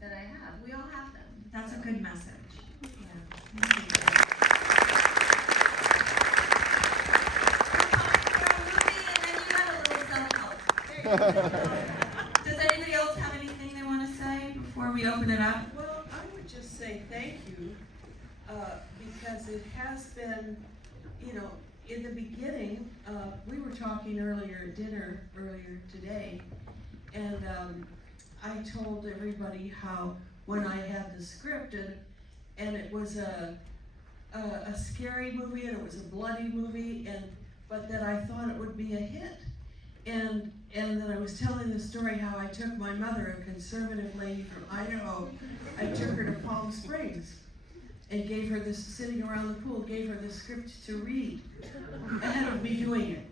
that I have. We all have them. That's a good message. Yeah. Does anybody else have anything they want to say before we open it up? Well, I would just say thank you, because it has been, you know, in the beginning, we were talking earlier at dinner earlier today, and I told everybody how when I had the script, and it was a scary movie, and it was a bloody movie, but that I thought it would be a hit. And then I was telling the story how I took my mother, a conservative lady from Idaho, I took her to Palm Springs and gave her this, sitting around the pool, gave her the script to read ahead of me doing it.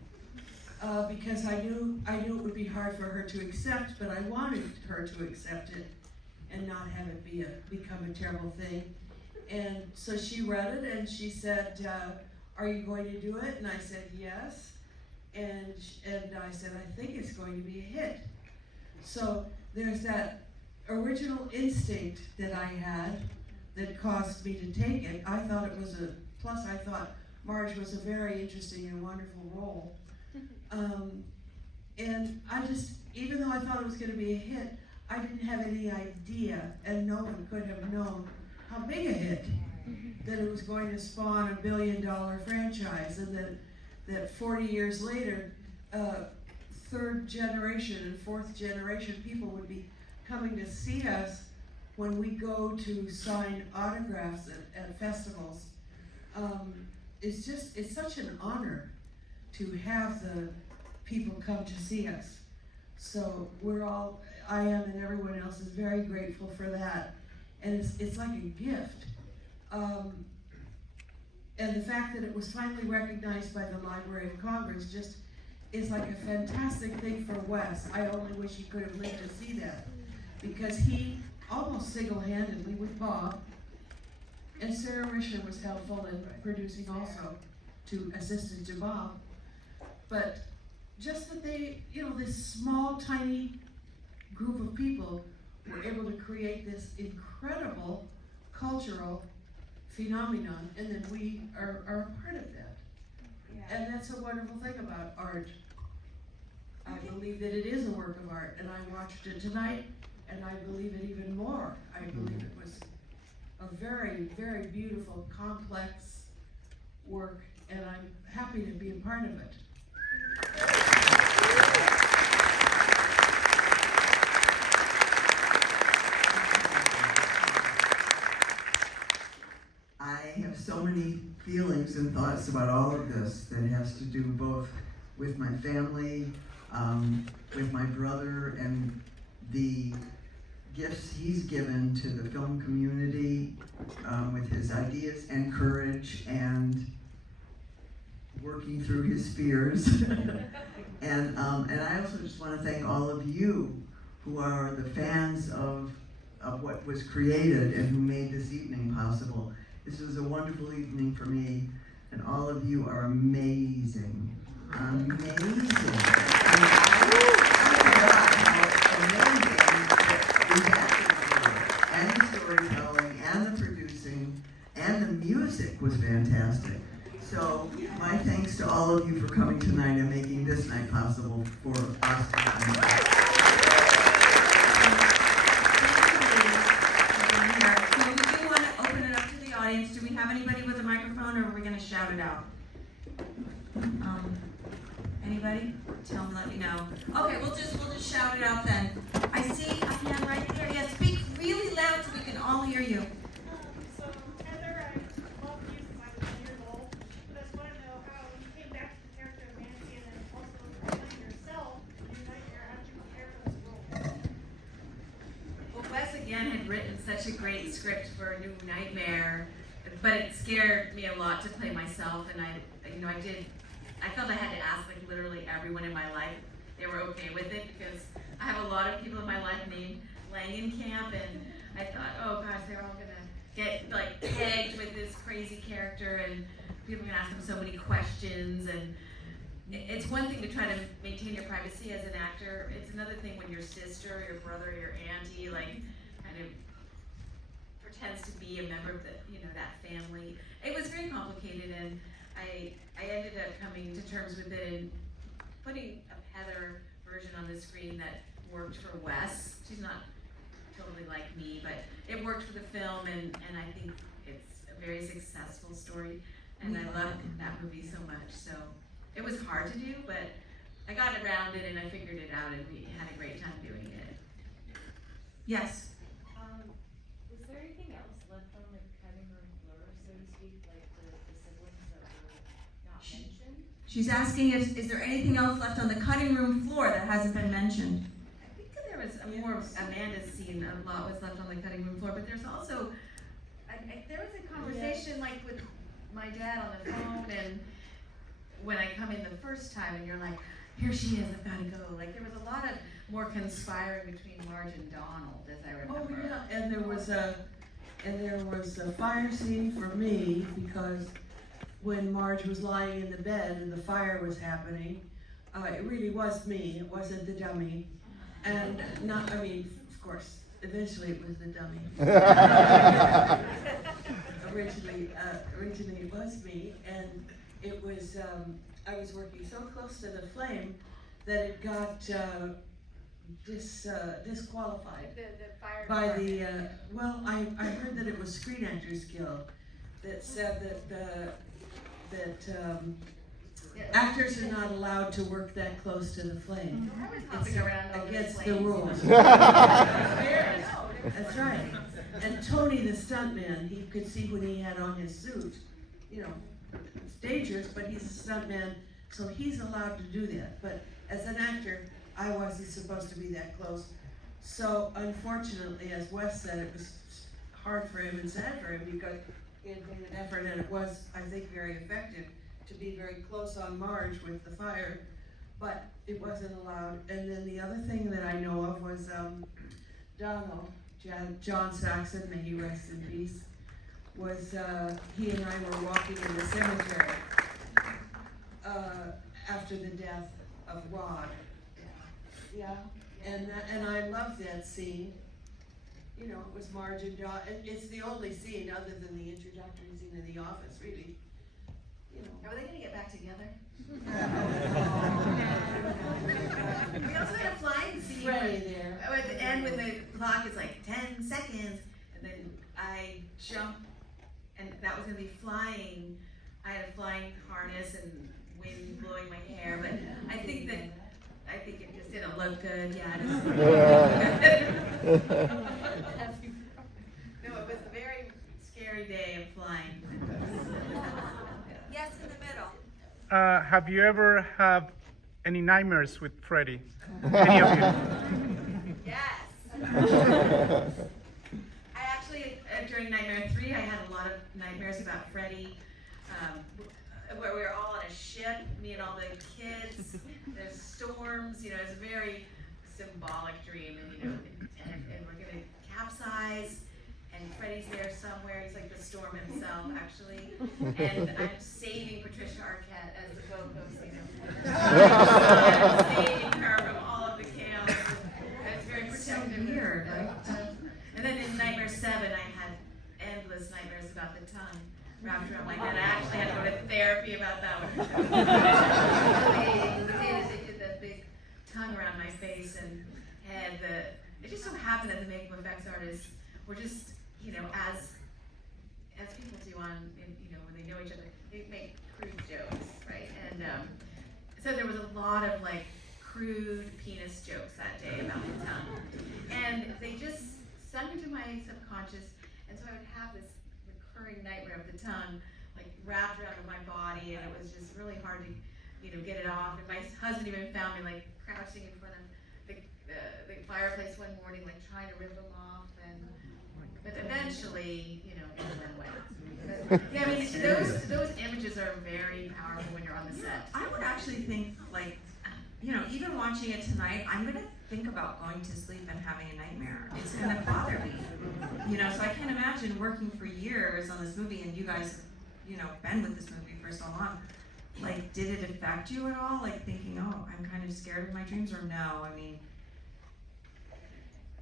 Because I knew it would be hard for her to accept, but I wanted her to accept it and not have it become a terrible thing. And so she read it, and she said, are you going to do it? And I said, yes. And I said, I think it's going to be a hit. So there's that original instinct that I had that caused me to take it. I thought it was plus I thought Marge was a very interesting and wonderful role. And I just, even though I thought it was going to be a hit, I didn't have any idea, and no one could have known how big a hit, that it was going to spawn $1 billion franchise, and that 40 years later, third generation and fourth generation people would be coming to see us when we go to sign autographs at festivals. It's such an honor to have the people come to see us. So I am, and everyone else is very grateful for that. And it's like a gift. And the fact that it was finally recognized by the Library of Congress just is like a fantastic thing for Wes. I only wish he could have lived to see that. because he almost single-handedly with Bob, and Sarah Risher was helpful in producing also, to assistant to Bob. But just that they, this small, tiny group of people were able to create this incredible cultural phenomenon, and then we are a part of that. And that's a wonderful thing about art. I believe that it is a work of art, and I watched it tonight, and I believe it even more. I believe it was a very, very beautiful, complex work, and I'm happy to be a part of it. I have so many feelings and thoughts about all of this that has to do both with my family, with my brother, and the gifts he's given to the film community with his ideas and courage and working through his fears. and I also just want to thank all of you who are the fans of what was created and who made this evening possible. This was a wonderful evening for me, and all of you are amazing. Amazing. And the storytelling, and the producing, and the music was fantastic. So my thanks to all of you for coming tonight and making this night possible for us. Do we have anybody with a microphone, or are we going to shout it out? Anybody? Tell them, let me know. Okay, we'll just shout it out then. I see a hand right there. Yeah, speak really loud so we can all hear you. So, Heather, I love you since I was 1 year old, but I just want to know how you came back to the character of Nancy and then also playing yourself in New Nightmare. How did you prepare for this role? Well, Wes again had written such a great script for New Nightmare, but it scared me a lot to play myself, and I felt I had to ask like literally everyone in my life they were okay with it, because I have a lot of people in my life named Langenkamp, and I thought, oh gosh, they're all gonna get like pegged with this crazy character, and people are gonna ask them so many questions, and it's one thing to try to maintain your privacy as an actor. It's another thing when your sister, your brother, your auntie, like, kind of pretends to be a member of that family. It was very complicated, and I ended up coming to terms with it and putting a Heather version on the screen that worked for Wes. She's not totally like me, but it worked for the film, and I think it's a very successful story, and I love that movie so much. So it was hard to do, but I got around it and I figured it out, and we had a great time doing it. Yes. Was there anything else left on the cutting room floor, so to speak, like the siblings that were not mentioned? She's asking is there anything else left on the cutting room floor that hasn't been mentioned? I think that there was a more of Amanda's scene, a lot was left on the cutting room floor, but there's also, there was a conversation like with my dad on the phone, and when I come in the first time and you're like, here she is, I've gotta go. Like, there was a lot of more conspiring between Marge and Donald, as I remember. Oh yeah, and there was a fire scene for me, because when Marge was lying in the bed and the fire was happening, it really was me, it wasn't the dummy. And of course, eventually it was the dummy. Originally it was me, and it was, I was working so close to the flame that it got disqualified The fire by the, department. I heard that it was Screen Actors Guild that said that actors are not allowed to work that close to the flame. I was hopping around on Against the flames. rules. That's right. And Tony, the stuntman, he could see when he had on his suit, it's dangerous, but he's a stuntman, so he's allowed to do that. But as an actor, I wasn't supposed to be that close. So unfortunately, as Wes said, it was hard for him and sad for him, because he had made an effort, and it was, I think, very effective to be very close on Marge with the fire, but it wasn't allowed. And then the other thing that I know of was Donald, John Saxon, may he rest in peace, was, he and I were walking in the cemetery after the death of Rod. Yeah, and I loved that scene. You know, it was Marge and Don, and it's the only scene other than the introductory scene in The Office, really. You know. Are they gonna get back together? We also had a flying scene. Freddie there. At the end when the clock is like 10 seconds, and then I jump, and that was gonna be flying. I had a flying harness and wind blowing my hair, but I think it just didn't look good. Yeah. No, it was a very scary day of flying. Yes, in the middle. Have you ever have any nightmares with Freddie? Any of you? Yes. I actually, during Nightmare 3, I had a lot of nightmares about Freddie, where we were all on a ship, me and all the kids. There's storms, you know, it's a very symbolic dream, and you know, and we're gonna capsize, and Freddie's there somewhere. He's like the storm himself, actually. And I'm saving Patricia Arquette as the boat goes, you know. I'm saving her from all of the chaos. And it's very protective. So weird, right? And then in Nightmare 7, I had endless nightmares about the tongue wrapped around my head. I actually had to go to therapy about that one. They did the big tongue around my face and had it just so happened that the makeup effects artists were just, you know, as people do you know, when they know each other, they make crude jokes, right? And so there was a lot of like crude penis jokes that day about the tongue. And they just sunk into my subconscious, and so I would have this recurring nightmare of the tongue like wrapped around my body, and it was just really hard to, you know, get it off. And my husband even found me like crouching in front of the fireplace one morning, like trying to rip them off, but eventually, you know, it went away. But, yeah, I mean, those images are very powerful when you're on the set. I would actually think, like, you know, even watching it tonight, I'm gonna think about going to sleep and having a nightmare. It's gonna bother me, you know. So I can't imagine working for years on this movie, and you guys, you know, been with this movie for so long. Like, did it affect you at all? Like thinking, oh, I'm kind of scared of my dreams, or no? I mean,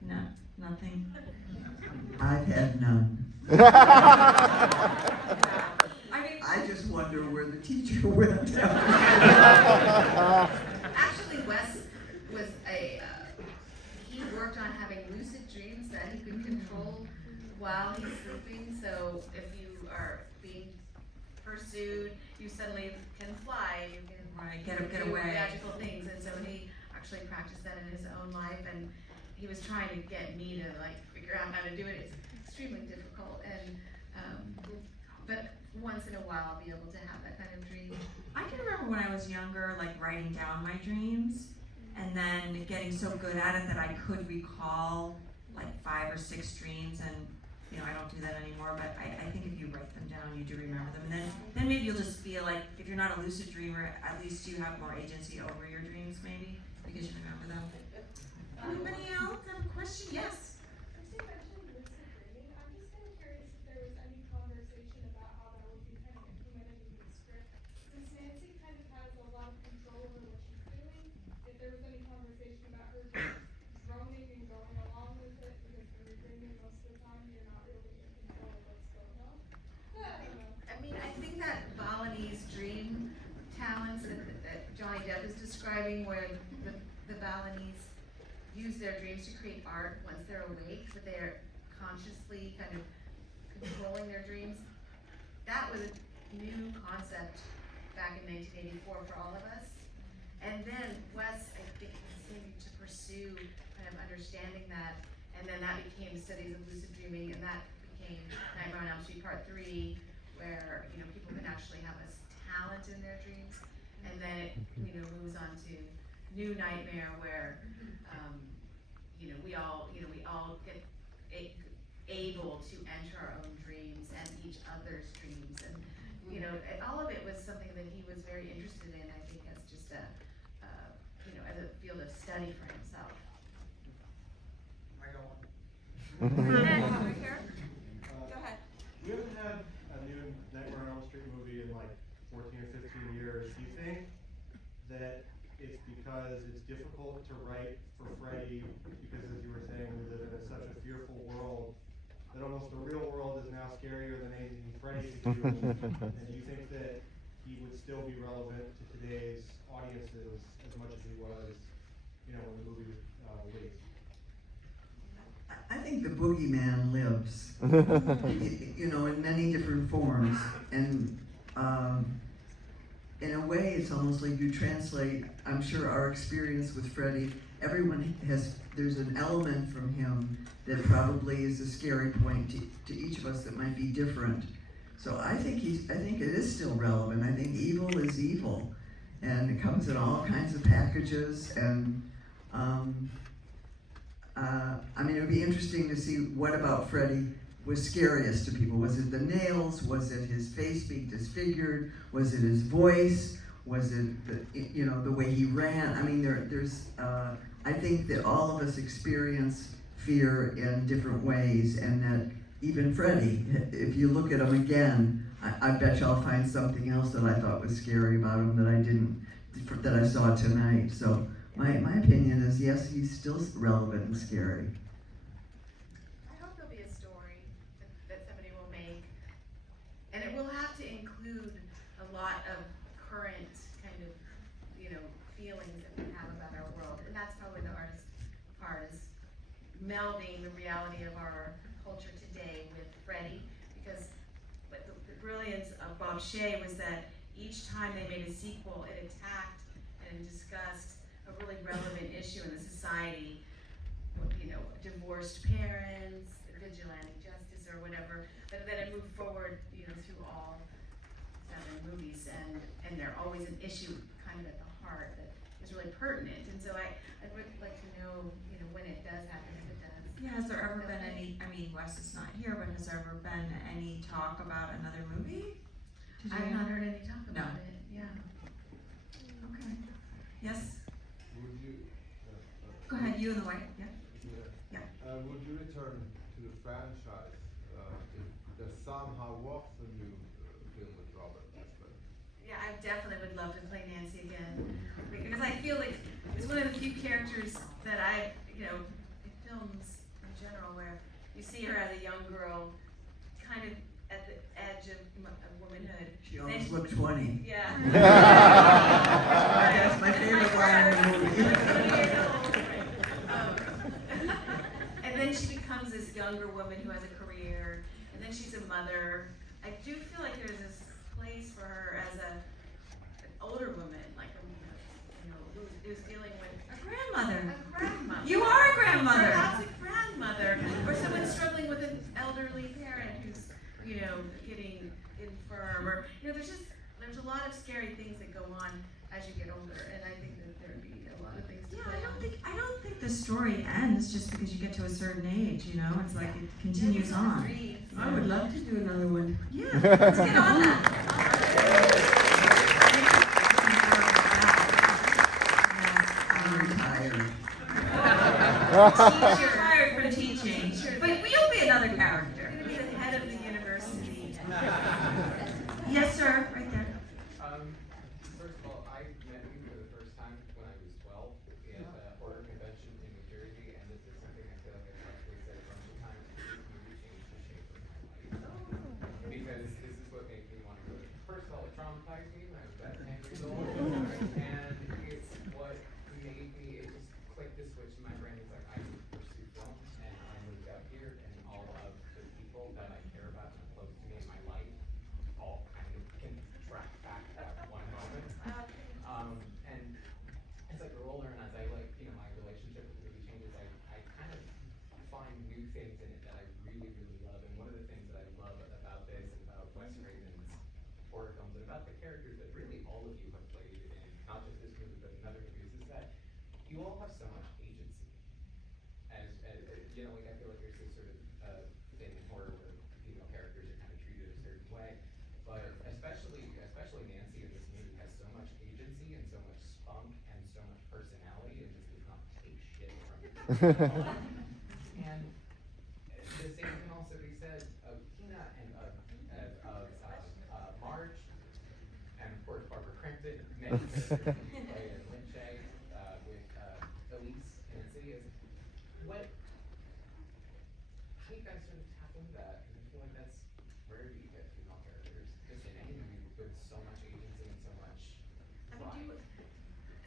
no, nothing. I've had none. I mean, I just wonder where the teacher went. Actually, Wyss was he worked on having lucid dreams that he could control while he's sleeping. So if you are being pursued, you suddenly can fly. You can get do away. magical things. And so he actually practiced that in his own life, and he was trying to get me to like figure out how to do it. It's extremely difficult, and but once in a while I'll be able to have that kind of dream. I can remember when I was younger, like writing down my dreams, and then getting so good at it that I could recall like 5 or 6 dreams, and you know, I don't do that anymore, but I think if you write them down, you do remember them, and then maybe you'll just feel like, if you're not a lucid dreamer, at least you have more agency over your dreams, maybe, because you remember them. Anybody else have a question? Yes. Since you mentioned lucid dreaming, I'm just kind of curious if there was any conversation about how that would be kind of implemented into the script. Since Nancy kind of has a lot of control over what she's doing, if there was any conversation about her just droning and going along with it, because when you're dreaming most of the time, you're not really in control of what's going on. I don't know. I mean, I think that Balinese dream talents that Johnny Depp is describing, where the Balinese use their dreams to create art once they're awake, but they're consciously kind of controlling their dreams. That was a new concept back in 1984 for all of us. And then Wyss, I think, continued to pursue kind of understanding that, and then that became studies of lucid dreaming, and that became Nightmare on Elm Street Part 3, where, you know, people can actually have a talent in their dreams, and then it, you know, moves on to New Nightmare, where you know, we all get able to enter our own dreams and each other's dreams, and you know, all of it was something that he was very interested in. I think as just a you know, as a field of study for himself. Am I going? Right here. Go ahead. We haven't had a new Nightmare on Elm Street movie in like 14 or 15 years. Do you think that it's because it's difficult to write for Freddy, because as you were saying, we live in such a fearful world, that almost the real world is now scarier than anything Freddy could do? And do you think that he would still be relevant to today's audiences as much as he was, when the movie was released? I think the boogeyman lives, in many different forms, and in a way, it's almost like you translate, I'm sure, our experience with Freddy. There's an element from him that probably is a scary point to each of us that might be different. So I think it is still relevant. I think evil is evil, and it comes in all kinds of packages, and it would be interesting to see what about Freddy was scariest to people. Was it the nails? Was it his face being disfigured? Was it his voice? Was it the way he ran? I think that all of us experience fear in different ways, and that even Freddy, if you look at him again, I bet you I'll find something else that I thought was scary about him that I saw tonight. So my opinion is, yes, he's still relevant and scary. I hope there'll be a story that somebody will make, and it will have to include a lot of current kind of, feelings that we have about our world, and that's probably the hardest part, is melding the reality of our culture today with Freddy, because the brilliance of Bob Shaye was that each time they made a sequel, it attacked and discussed a really relevant issue in the society, divorced parents, vigilante justice, or whatever, but then it moved forward, through all 7 movies, and they're always an issue kind of at the heart that is really pertinent, and so I would like to know, when it does happen, if it does. Yeah, has there ever been any, Wes is not here, but has there ever been any talk about another movie? I've not heard any talk No. about it, yeah. Okay. Yes? Would you? Go ahead, you in the white, yeah? Yeah. Yeah. Would you return to the franchise if there somehow was a new film with Robert Redford? Yeah, I definitely would love to play Nancy again, because I feel like it's one of the few characters that in films in general, where you see her as a young girl, kind of at the edge of womanhood. She almost looked 20. Yeah. That's my favorite line in the movie. And then she becomes this younger woman who has a career, and then she's a mother. I do feel like there's this place for her as an older woman, like who's dealing with A grandmother. a grandmother. You are a grandmother. Perhaps a grandmother, or someone struggling with an elderly parent who's, getting infirm, or there's a lot of scary things that go on as you get older, and I think that there'd be a lot of things to Yeah, play I don't think the story ends just because you get to a certain age, It's like it continues on. I would love to do another one. Yeah, let's get on that. I'm retired. You're fired for teaching, but you'll be another character. You're gonna be the head of the university. Yes, sir, right there. First of all, I met you for the first time when I was 12 at a horror convention in New Jersey, and this is something I feel like I've probably said a bunch of times. This movie changed the shape of my life. Because this is what made me want to go. First of all, it traumatized me when I was about 10 years old, and it's what made me, it just clicked the switch in my brain. It's like, I need to pursue film, and I moved up here, and all of the people that I care about and are close to me in my life all kind of can track back that one moment. And as I grow older and as I my relationship with the movie changes, I kind of find new things in it that I really, really love. And one of the things that I love about this and about Wes Craven's horror films and about the characters that really all of you have played in, not just this movie but in other movies, is that you all have so much agency. As I feel like there's this sort of thing in horror where female characters are kind of treated a certain way. But especially Nancy in this movie has so much agency and so much spunk and so much personality and just does not take shit from it. and many writer Lynn Shaye, with Elise and City is what, how you guys sort of tap into that, because I feel like that's rare you get female characters, just in any movie with so much agency and so much drive.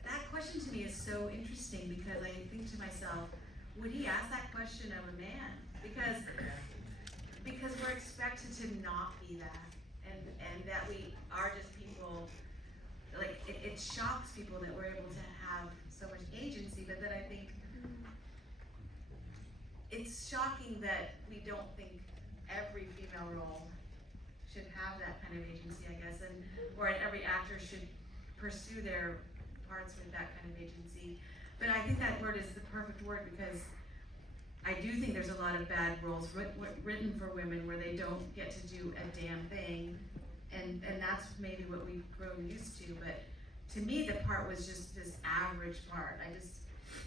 That question to me is so interesting because I think to myself, would he ask that question of a man? Because we're expected to not be that, and that we are just people. Like it shocks people that we're able to have so much agency, but then I think it's shocking that we don't think every female role should have that kind of agency, I guess, and or every actor should pursue their parts with that kind of agency. But I think that word is the perfect word because I do think there's a lot of bad roles written for women where they don't get to do a damn thing, and that's maybe what we've grown used to. But to me, the part was just this average part. It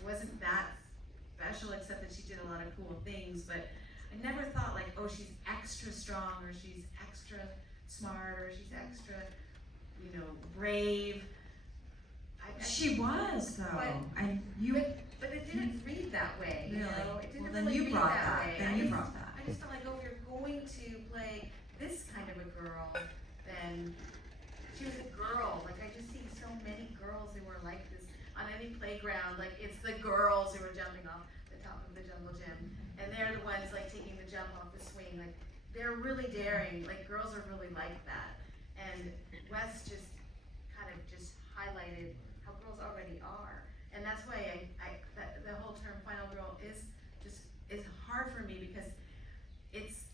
wasn't that special, except that she did a lot of cool things. But I never thought like, oh, she's extra strong, or she's extra smart, or she's extra, brave. She was though, But it didn't read that way, Really? It didn't Well, then really you read brought that that. way. Then you brought that. I just felt like, oh, if you're going to play this kind of a girl, then she was a girl. Like, I just see so many girls who were like this on any playground. Like, it's the girls who are jumping off the top of the jungle gym. And they're the ones, like, taking the jump off the swing. Like, they're really daring. Like, girls are really like that. And Wes just kind of just highlighted how girls already are. And that's why the whole term final girl is hard for me because it's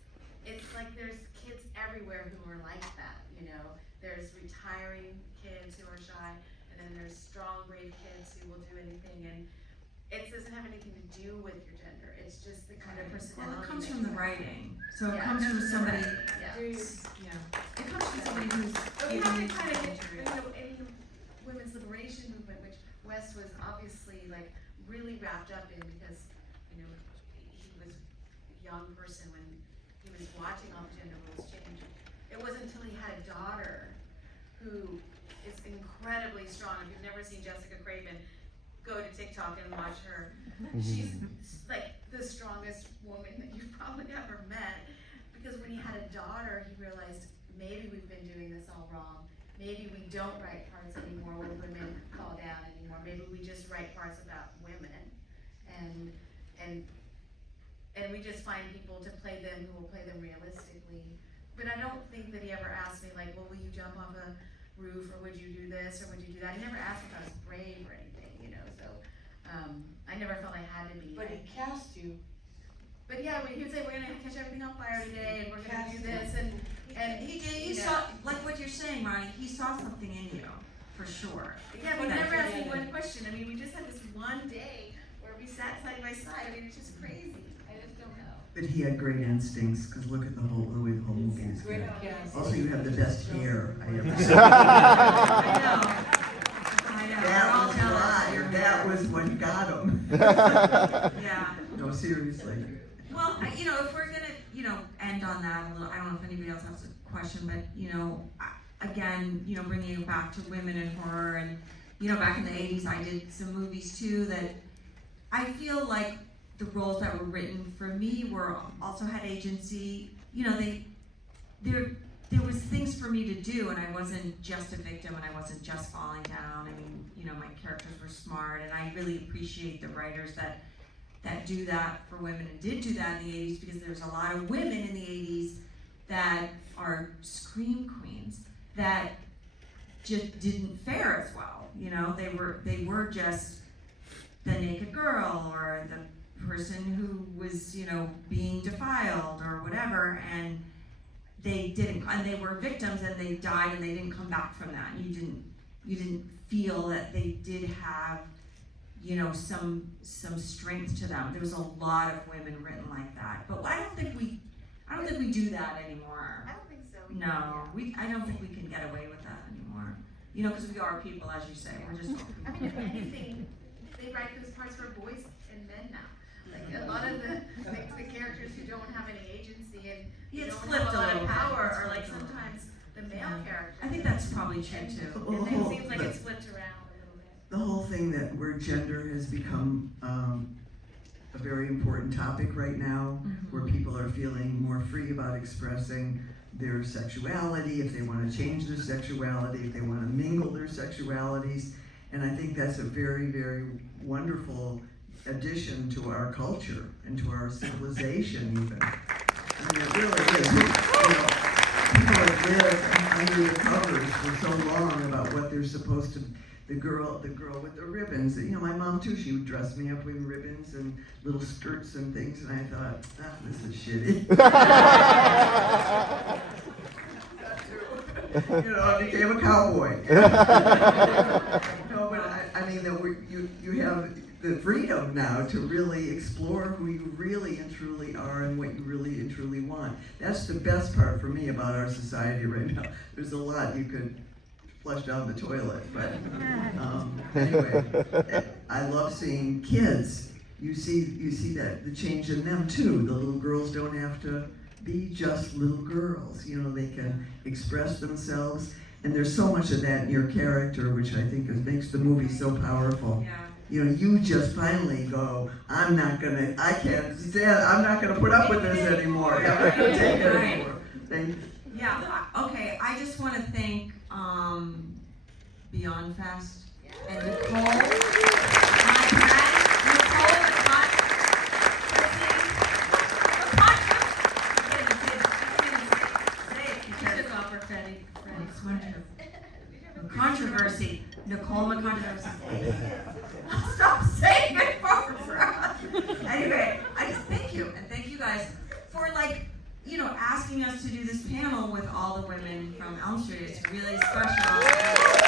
like there's kids everywhere who are like that, There's retiring kids who are shy, and then there's strong, brave kids who will do anything, and it doesn't have anything to do with your gender. It's just the kind of personality. Well, it comes that from you the have. writing, so it Yeah, comes from somebody. Yeah. It comes from somebody who's But we have given to kind of get, material. in the women's liberation movement, which Wes was obviously like really wrapped up in because, he was a young person when he was watching all the gender roles change. It wasn't until he had a daughter who is incredibly strong. If you've never seen Jessica Craven, go to TikTok and watch her. She's like the strongest woman that you've probably ever met. Because when he had a daughter, he realized maybe we've been doing this all wrong. Maybe we don't write parts anymore where women fall down anymore. Maybe we just write parts about women. And we just find people to play them who will play them realistically. But I don't think that he ever asked me like, well, will you jump off a roof, or would you do this, or would you do that? He never asked if I was brave or anything, so I never felt I had to be. But he cast you. But yeah, he would say, we're gonna catch everything on fire today, and we're gonna do this, and He did. He saw, like what you're saying, Ronnie. He saw something in you, for sure. Yeah, but he That's never asked me together. one question. I mean, we just had this one day where we sat side by side. I mean, it's just crazy. I just don't know. But he had great instincts, because look at the way the whole movie is Great good. cast. Also, you have the best hair I ever seen. I know. We're That all was jealous. why, that was what got him. Yeah. No, seriously. Well, if we're gonna, end on that a little, I don't know if anybody else has a question, but, again, bringing it back to women in horror, and, back in the 80s, I did some movies too that I feel like the roles that were written for me also had agency. There was things for me to do, and I wasn't just a victim, and I wasn't just falling down. I mean, my characters were smart, and I really appreciate the writers that do that for women and did do that in the 80s, because there's a lot of women in the 80s that are scream queens that just didn't fare as well. They were just the naked girl or the person who was, being defiled or whatever, and they were victims and they died and they didn't come back from that. You didn't feel that they did have, some strength to them. There was a lot of women written like that, but I don't think we do that anymore. I don't think so. No, I don't think we can get away with that anymore. Because we are people, as you say. We're just all people. I mean, if anything, they write those parts for boys and men now. Like a lot of the characters who don't have any agency and Yeah, it's don't flipped have a lot a of little bit. power It's are like flipped a little sometimes the male character. I think that's probably true too. Well, And the it whole- seems like the- it's flipped around a little bit. The whole thing that where gender has become a very important topic right now, where people are feeling more free about expressing their sexuality, if they want to change their sexuality, if they want to mingle their sexualities. And I think that's a very, very wonderful addition to our culture and to our civilization even. I mean, it really is. People have lived under the covers for so long about what they're supposed to. The girl with the ribbons. My mom too. She would dress me up with ribbons and little skirts and things, and I thought, this is shitty. I became a cowboy. No, but I mean that you have the freedom now to really explore who you really and truly are and what you really and truly want. That's the best part for me about our society right now. There's a lot you could flush down the toilet, but anyway, I love seeing kids. You see that the change in them too. The little girls don't have to be just little girls. They can express themselves, and there's so much of that in your character, which I think makes the movie so powerful. Yeah. You just finally go, I'm not gonna put up with this anymore. I'm not gonna take it anymore. Thank you. Yeah, okay, I just want to thank Beyond Fest and Nicole, my friend, Nicole, controversy. Nicole McControversy. Stop saying it for us. Anyway, I just thank you, and thank you guys for asking us to do this panel with all the women from Elm Street. It's really special.